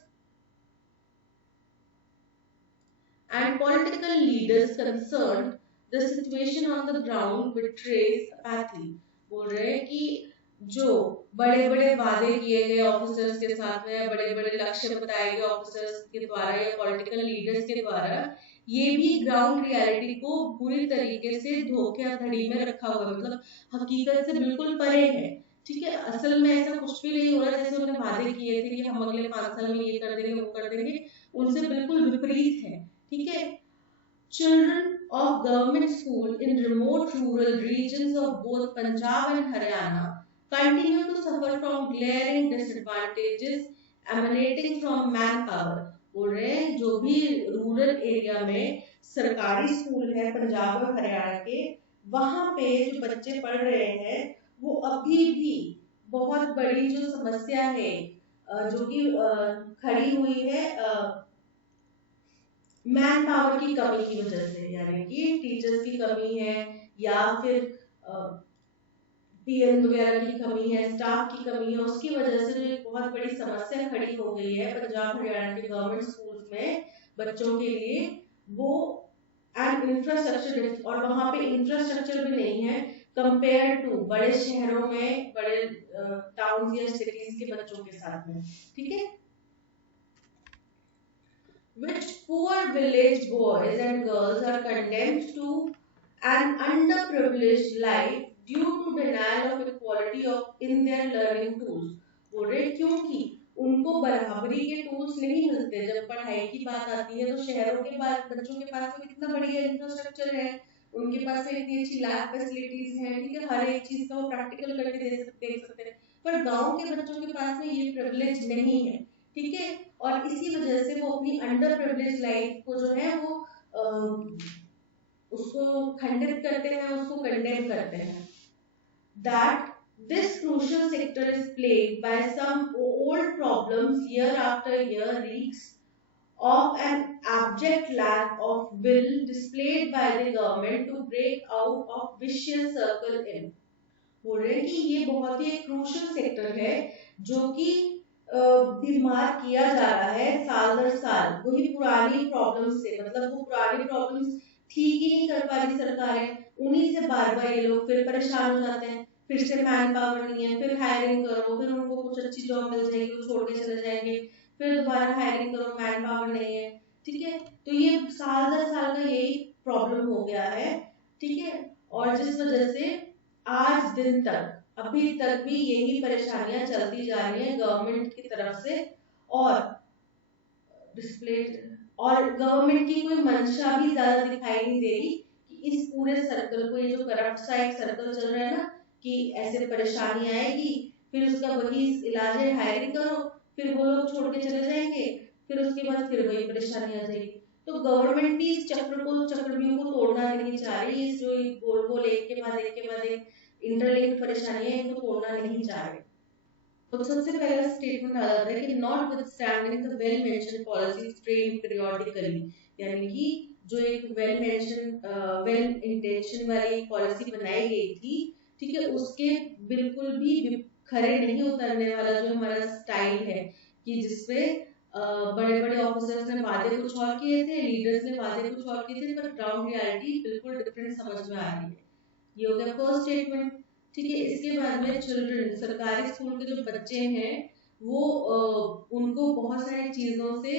and political leaders concerned, the situation on the ground betrays apathy। बोल रहे हैं कि जो बड़े बड़े वादे किए गए ऑफिसर्स के साथ में, बड़े बड़े लक्ष्य बताए गए ऑफिसर्स के द्वारा या पॉलिटिकल लीडर्स के द्वारा, ये भी ग्राउंड रियलिटी को बुरी तरीके से धोखाधड़ी में रखा हुआ है, मतलब हकीकत से बिल्कुल परे है, ठीक है। असल में ऐसा कुछ भी नहीं हो रहा जैसे उन्होंने वादे किए थे कि हम अगले 5 साल में ये कर देंगे वो कर देंगे, उनसे बिल्कुल विपरीत है, ठीक है। Children of government school in remote rural regions of both Punjab and Haryana continue to suffer from glaring disadvantages emanating from manpower। बोल रहे हैं जो भी रूरल एरिया में सरकारी स्कूल है पंजाब और हरियाणा के, वहां पे जो बच्चे पढ़ रहे हैं वो अभी भी बहुत बड़ी जो समस्या है जो कि खड़ी हुई है मैन पावर की कमी की वजह से, यानी कि टीचर्स की कमी है या फिर पीएन वगैरह की कमी है, स्टाफ की कमी है, उसकी वजह से जो एक बहुत बड़ी समस्या खड़ी हो गई है पंजाब हरियाणा के गवर्नमेंट स्कूल्स में बच्चों के लिए, वो एंड इंफ्रास्ट्रक्चर, और वहां पे इंफ्रास्ट्रक्चर भी नहीं है कंपेयर टू बड़े शहरों में, बड़े टाउन या सिटीज के बच्चों के साथ में, ठीक है। Which poor village boys and girls are condemned to an underprivileged life due to denial of equality of in their learning tools। बोल रहे क्योंकि उनको बराबरी के टूल्स नहीं मिलते। जब पढ़ाई की बात आती है तो शहरों के पास बच्चों के पास में कितना बढ़िया इंफ्रास्ट्रक्चर है, उनके पास में इतनी अच्छी लैब फैसिलिटीज हैं, ठीक है, हर एक चीज का वो प्रैक्टिकल करके देख सकते हैं, पर गांव के बच्चों के पास में ये प्रिविलेज नहीं है, ठीक है। और इसी वजह से वो अपनी अंडर प्रिविलेज लाइफ को जो है वो उसको खंडित करते हैं, उसको कंडेम करते हैं। That this crucial sector is plagued by some old problems year after year reeks of an abject lack of will displayed by the government to break out of vicious circle in। बोल रहे हैं कि ये बहुत ही crucial sector है जो कि बीमार किया जा रहा है साल दर साल वही पुरानी प्रॉब्लम्स से, मतलब वो पुरानी प्रॉब्लम्स ठीक ही नहीं कर पा रही सरकारें, उन्हीं से बार बार ये लोग फिर परेशान हो जाते हैं, फिर से मैन पावर नहीं है, फिर हायरिंग करो, फिर उनको कुछ अच्छी जॉब मिल जाएगी वो छोड़ के चले जाएंगे, फिर दोबारा हायरिंग करो, मैन पावर नहीं है, ठीक है। तो ये साल दर साल का यही प्रॉब्लम हो गया है, ठीक है। और जिस वजह से आज दिन तक अभी तक भी यही परेशानियां चलती जा रही हैं गवर्नमेंट की तरफ से, और और गवर्नमेंट की कोई मंशा भी ज्यादा दिखाई नहीं दे रही कि इस पूरे सर्कल को, ये जो करप्ट सा एक सर्कल चल रहा है ना कि ऐसे परेशानी आएगी फिर उसका वही इलाज है हायरिंग करो, फिर वो लोग छोड़ के चले जाएंगे, फिर उसके बाद फिर वही परेशानी आ जाएगी। तो गवर्नमेंट भी इस चक्रव्यूह को तोड़ना नहीं चाह रही, इस जो गोल गोल एक के बाद एक इंटरलिंक्ड परेशानियां इनको तोड़ना नहीं चाह रहे। तो सबसे पहला स्टेटमेंट आ जाता है कि not withstanding the well mentioned policies framed periodically, यानी कि जो एक वेल इंटेंशन वाली पॉलिसी बनाई गई थी, ठीक है, उसके बिल्कुल भी खरे नहीं उतरने वाला जो हमारा स्टाइल है कि जिसपे बड़े बड़े ऑफिसर्स ने वादे कुछ और किए थे, लीडर्स ने वादे कुछ और किए थे, पर ग्राउंड रियलिटी बिल्कुल डिफरेंट समझ में आ रही है। ये हो गया फर्स्ट स्टेटमेंट, ठीक है। इसके बाद में चिल्ड्रन, सरकारी स्कूल के जो बच्चे हैं वो उनको बहुत सारी चीजों से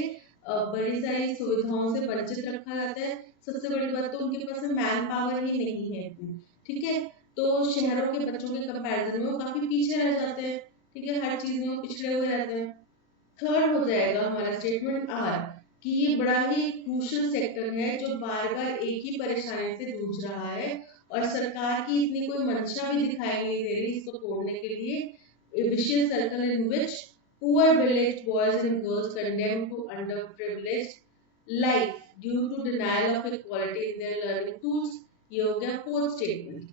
बड़ी सारी सुविधाओं से वंचित रखा जाता है। सबसे बड़ी बात तो उनके पास में मैन पावर ही नहीं है इतनी, ठीक है। तो शहरों के बच्चों के कंपैरिजन में वो काफी पीछे रह जाते हैं, ठीक है, हर चीज में वो पिछड़े हुए रहते हैं। थर्ड हो जाएगा हमारा स्टेटमेंट आर कि ये बड़ा ही क्रूशियल सेक्टर है जो बार बार एक ही परेशानी से जूझ रहा है, और सरकार की इतनी कोई मंशा भी दिखाई नहीं दे रही इसको तोड़ने के लिए। A vicious circle in which poor village boys and girls condemned to underprivileged life due to denial of equality in their learning tools। ये हो गया फोर्थ स्टेटमेंट।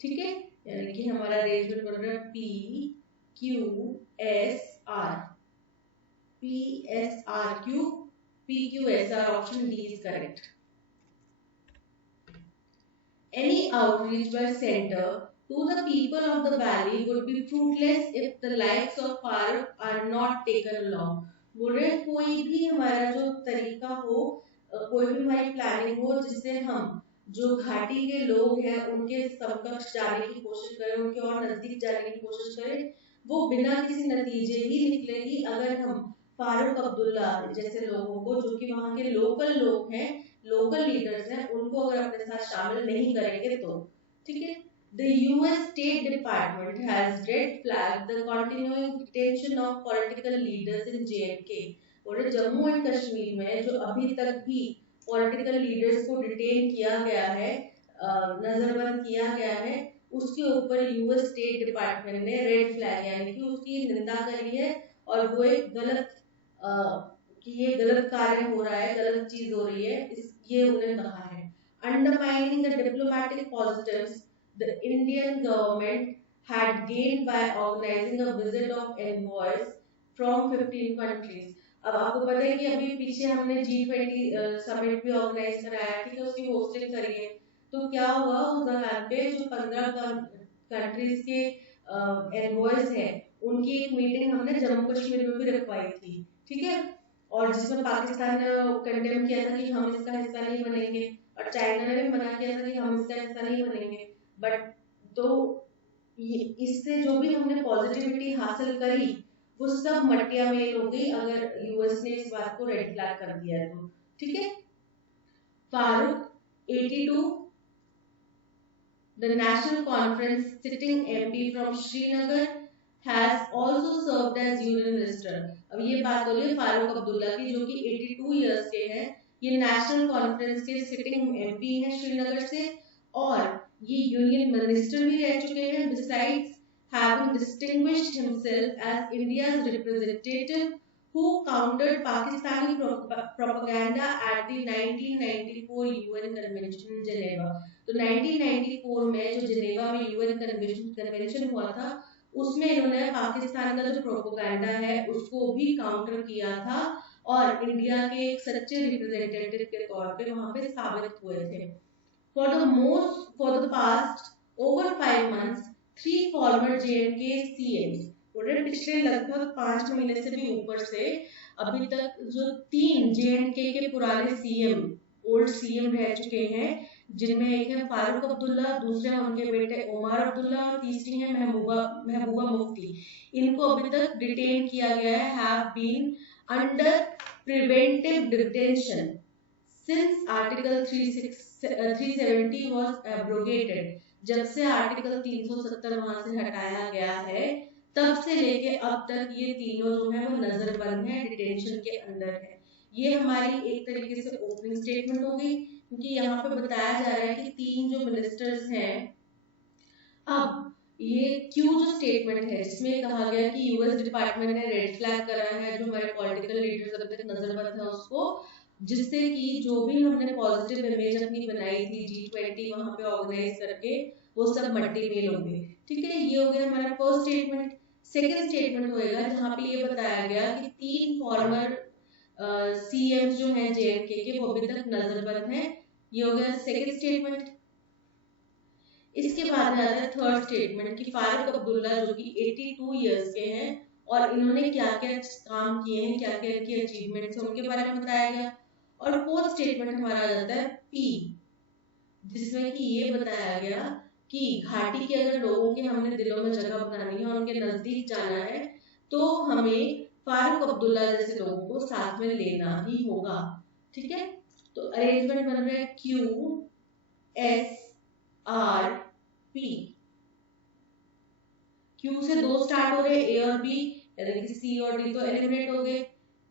ठीक है, यानी कि हमारा अरेंजमेंट बन रहा है PQSR, PSRQ, PQSR, option D is correct. Any outreach by center to the people of the valley would be fruitless if the lives of Farooq are not taken along। बोल रहे कोई भी हमारा जो तरीका हो, कोई भी हमारी प्लानिंग हो जिससे हम जो घाटी के लोग हैं उनके समकक्ष जाने की कोशिश करें, उनके और नजदीक जाने की कोशिश करें, वो बिना किसी नतीजे ही निकलेगी अगर हम फारूक अब्दुल्ला जैसे लोगों को, जो कि वहाँ के लोकल लोग हैं, लोकल लीडर्स हैं, उनको अगर अपने साथ शामिल नहीं करेंगे तो। ठीक है, The US State Department has red flagged the continuing detention of political leaders in J&K। और जम्मू एंड कश्मीर में जो अभी तक भी पॉलिटिकल लीडर्स को डिटेन किया गया है, नजरबंद किया गया है, उसके ऊपर यूएस स्टेट डिपार्टमेंट ने रेड फ्लैग यानी कि उसकी निंदा करी है और वो एक गलत कि ये गलत कार्य हो रहा है, गलत चीज हो रही है, ये उन्होंने कहा है। Undermining the diplomatic positives the Indian government had gained by organizing a visit of envoys from 15 countries। अब आपको पता है कि अभी पीछे हमने G20 समिट भी ऑर्गेनाइज कराया, ठीक है, उसकी होस्टिंग करी है। तो क्या हुआ उस दौरान पे जो 15 कंट्रीज के एनवॉयज हैं उनकी एक मीटिंग हमने जम्मू कश्मीर में भी रखवाई थी। ठीक है, और जिसमें पाकिस्तान ने कंडेम किया था कि हम इसका हिस्सा नहीं बनेंगे, और चाइना ने भी मना किया था कि हम इसका हिस्सा नहीं बनेंगे। बट तो इससे जो भी हमने पॉजिटिविटी हासिल करी वो सब मटिया मेल हो गई अगर यूएस ने इस बात को रेड फ्लैग कर दिया है तो। ठीक है, Farooq 82 the National Conference sitting MP from Srinagar has also served as union minister। अब ये बात हो रही है फारूक अब्दुल्ला की जो कि 82 इयर्स के हैं, ये नेशनल कॉन्फ्रेंस के सिटिंग एमपी हैं श्रीनगर से और ये यूनियन मिनिस्टर भी रह चुके हैं। Besides having distinguished himself as India's representative who countered Pakistani propaganda at the 1994 UN Convention in Geneva। तो 1994 में जो जिनेवा में यूएन कन्वेंशन हुआ था उसमें इन्होंने पाकिस्तान का जो प्रोपेगेंडा है उसको भी काउंटर किया था और इंडिया के एक सच्चे रिप्रेजेंटेटिव के तौर पे वहां पे साबित हुए थे। For the past over 5 months, 3 former J&K CMs, पिछले लगभग 5 महीने से भी ऊपर से अभी तक जो 3 J&K के पुराने सीएम, ओल्ड सीएम रह चुके हैं, जिनमें एक है फारूक अब्दुल्ला, दूसरे हैं उनके बेटे उमर अब्दुल्ला और तीसरी है महबूबा मुफ्ती। इनको अभी तक डिटेन किया गया है, have been under preventive detention since article 370 was abrogated. जब से आर्टिकल 370 वहां से हटाया गया है तब से लेके अब तक ये तीनों जो है वो नजरबंद है, डिटेंशन के अंदर है। ये हमारी एक तरीके से ओपनिंग स्टेटमेंट हो गई क्योंकि यहाँ पे बताया जा रहा है कि 3 जो मिनिस्टर्स हैं। अब ये क्यू जो स्टेटमेंट है जिसमें कहा गया कि यूएस डिपार्टमेंट ने रेड फ्लैग करा है जो हमारे पॉलिटिकल लीडर्स अभी तक नजरबंद है उसको, जिससे कि जो भी हमने पॉजिटिव इमेज अपनी बनाई थी G20 वहां पे ऑर्गेनाइज करके वो सब मट्टी मेल हो गए। ठीक है, ये हो गया हमारा फर्स्ट स्टेटमेंट। सेकेंड स्टेटमेंट होएगा जहाँ पे ये बताया गया कि 3 फॉर्मर सीएम जो हैं जेएनके के वो अभी तक नजरबंद हैं। ये हो गया सेकेंड स्टेटमेंट। इसके बाद में आता है थर्ड स्टेटमेंट कि फारूक अब्दुल्ला जो कि 82 इयर्स के हैं और इन्होंने क्या क्या काम किए हैं, क्या क्या इनकी अचीवमेंट्स हैं उनके बारे में बताया गया। और फोर्थ स्टेटमेंट हमारा आ जाता है पी, जिसमें कि ये बताया गया कि घाटी के अगर लोगों के हमने दिलों में जगह बनानी है और उनके नजदीक जाना है तो हमें फारूक अब्दुल्ला जैसे लोगों को साथ में लेना ही होगा। ठीक है, तो अरेंजमेंट बन रहा है Q S R P. Q से 2 स्टार्ट हो रहे, ए और बी, यानी कि सी और डी तो एलिमिनेट हो गए।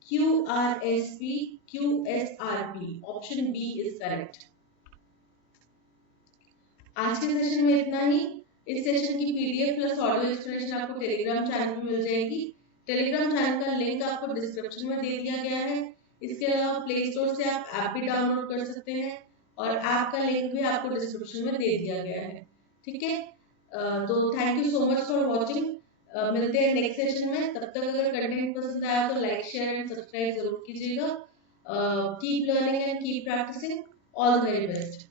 Q R S P, Q S R P, option B is correct. आज के सेशन में इतना ही। इस सेशन की पीडीएफ प्लस ऑडियो एक्सप्लेनेशन आपको टेलीग्राम चैनल में मिल जाएगी। टेलीग्राम चैनल का लिंक आपको डिस्क्रिप्शन में दे दिया गया है। इसके अलावा प्ले स्टोर से आप ऐप भी डाउनलोड कर सकते हैं और ऐप का लिंक भी आपको डिस्क्रिप्शन में दे दिया गया है। ठीक है, तो thank you so much for watching. मिलते हैं नेक्स्ट सेशन में। तब तक अगर कंटेंट पसंद आया तो लाइक शेयर एंड सब्सक्राइब जरूर कीजिएगा। Keep learning and keep practising. All the very best.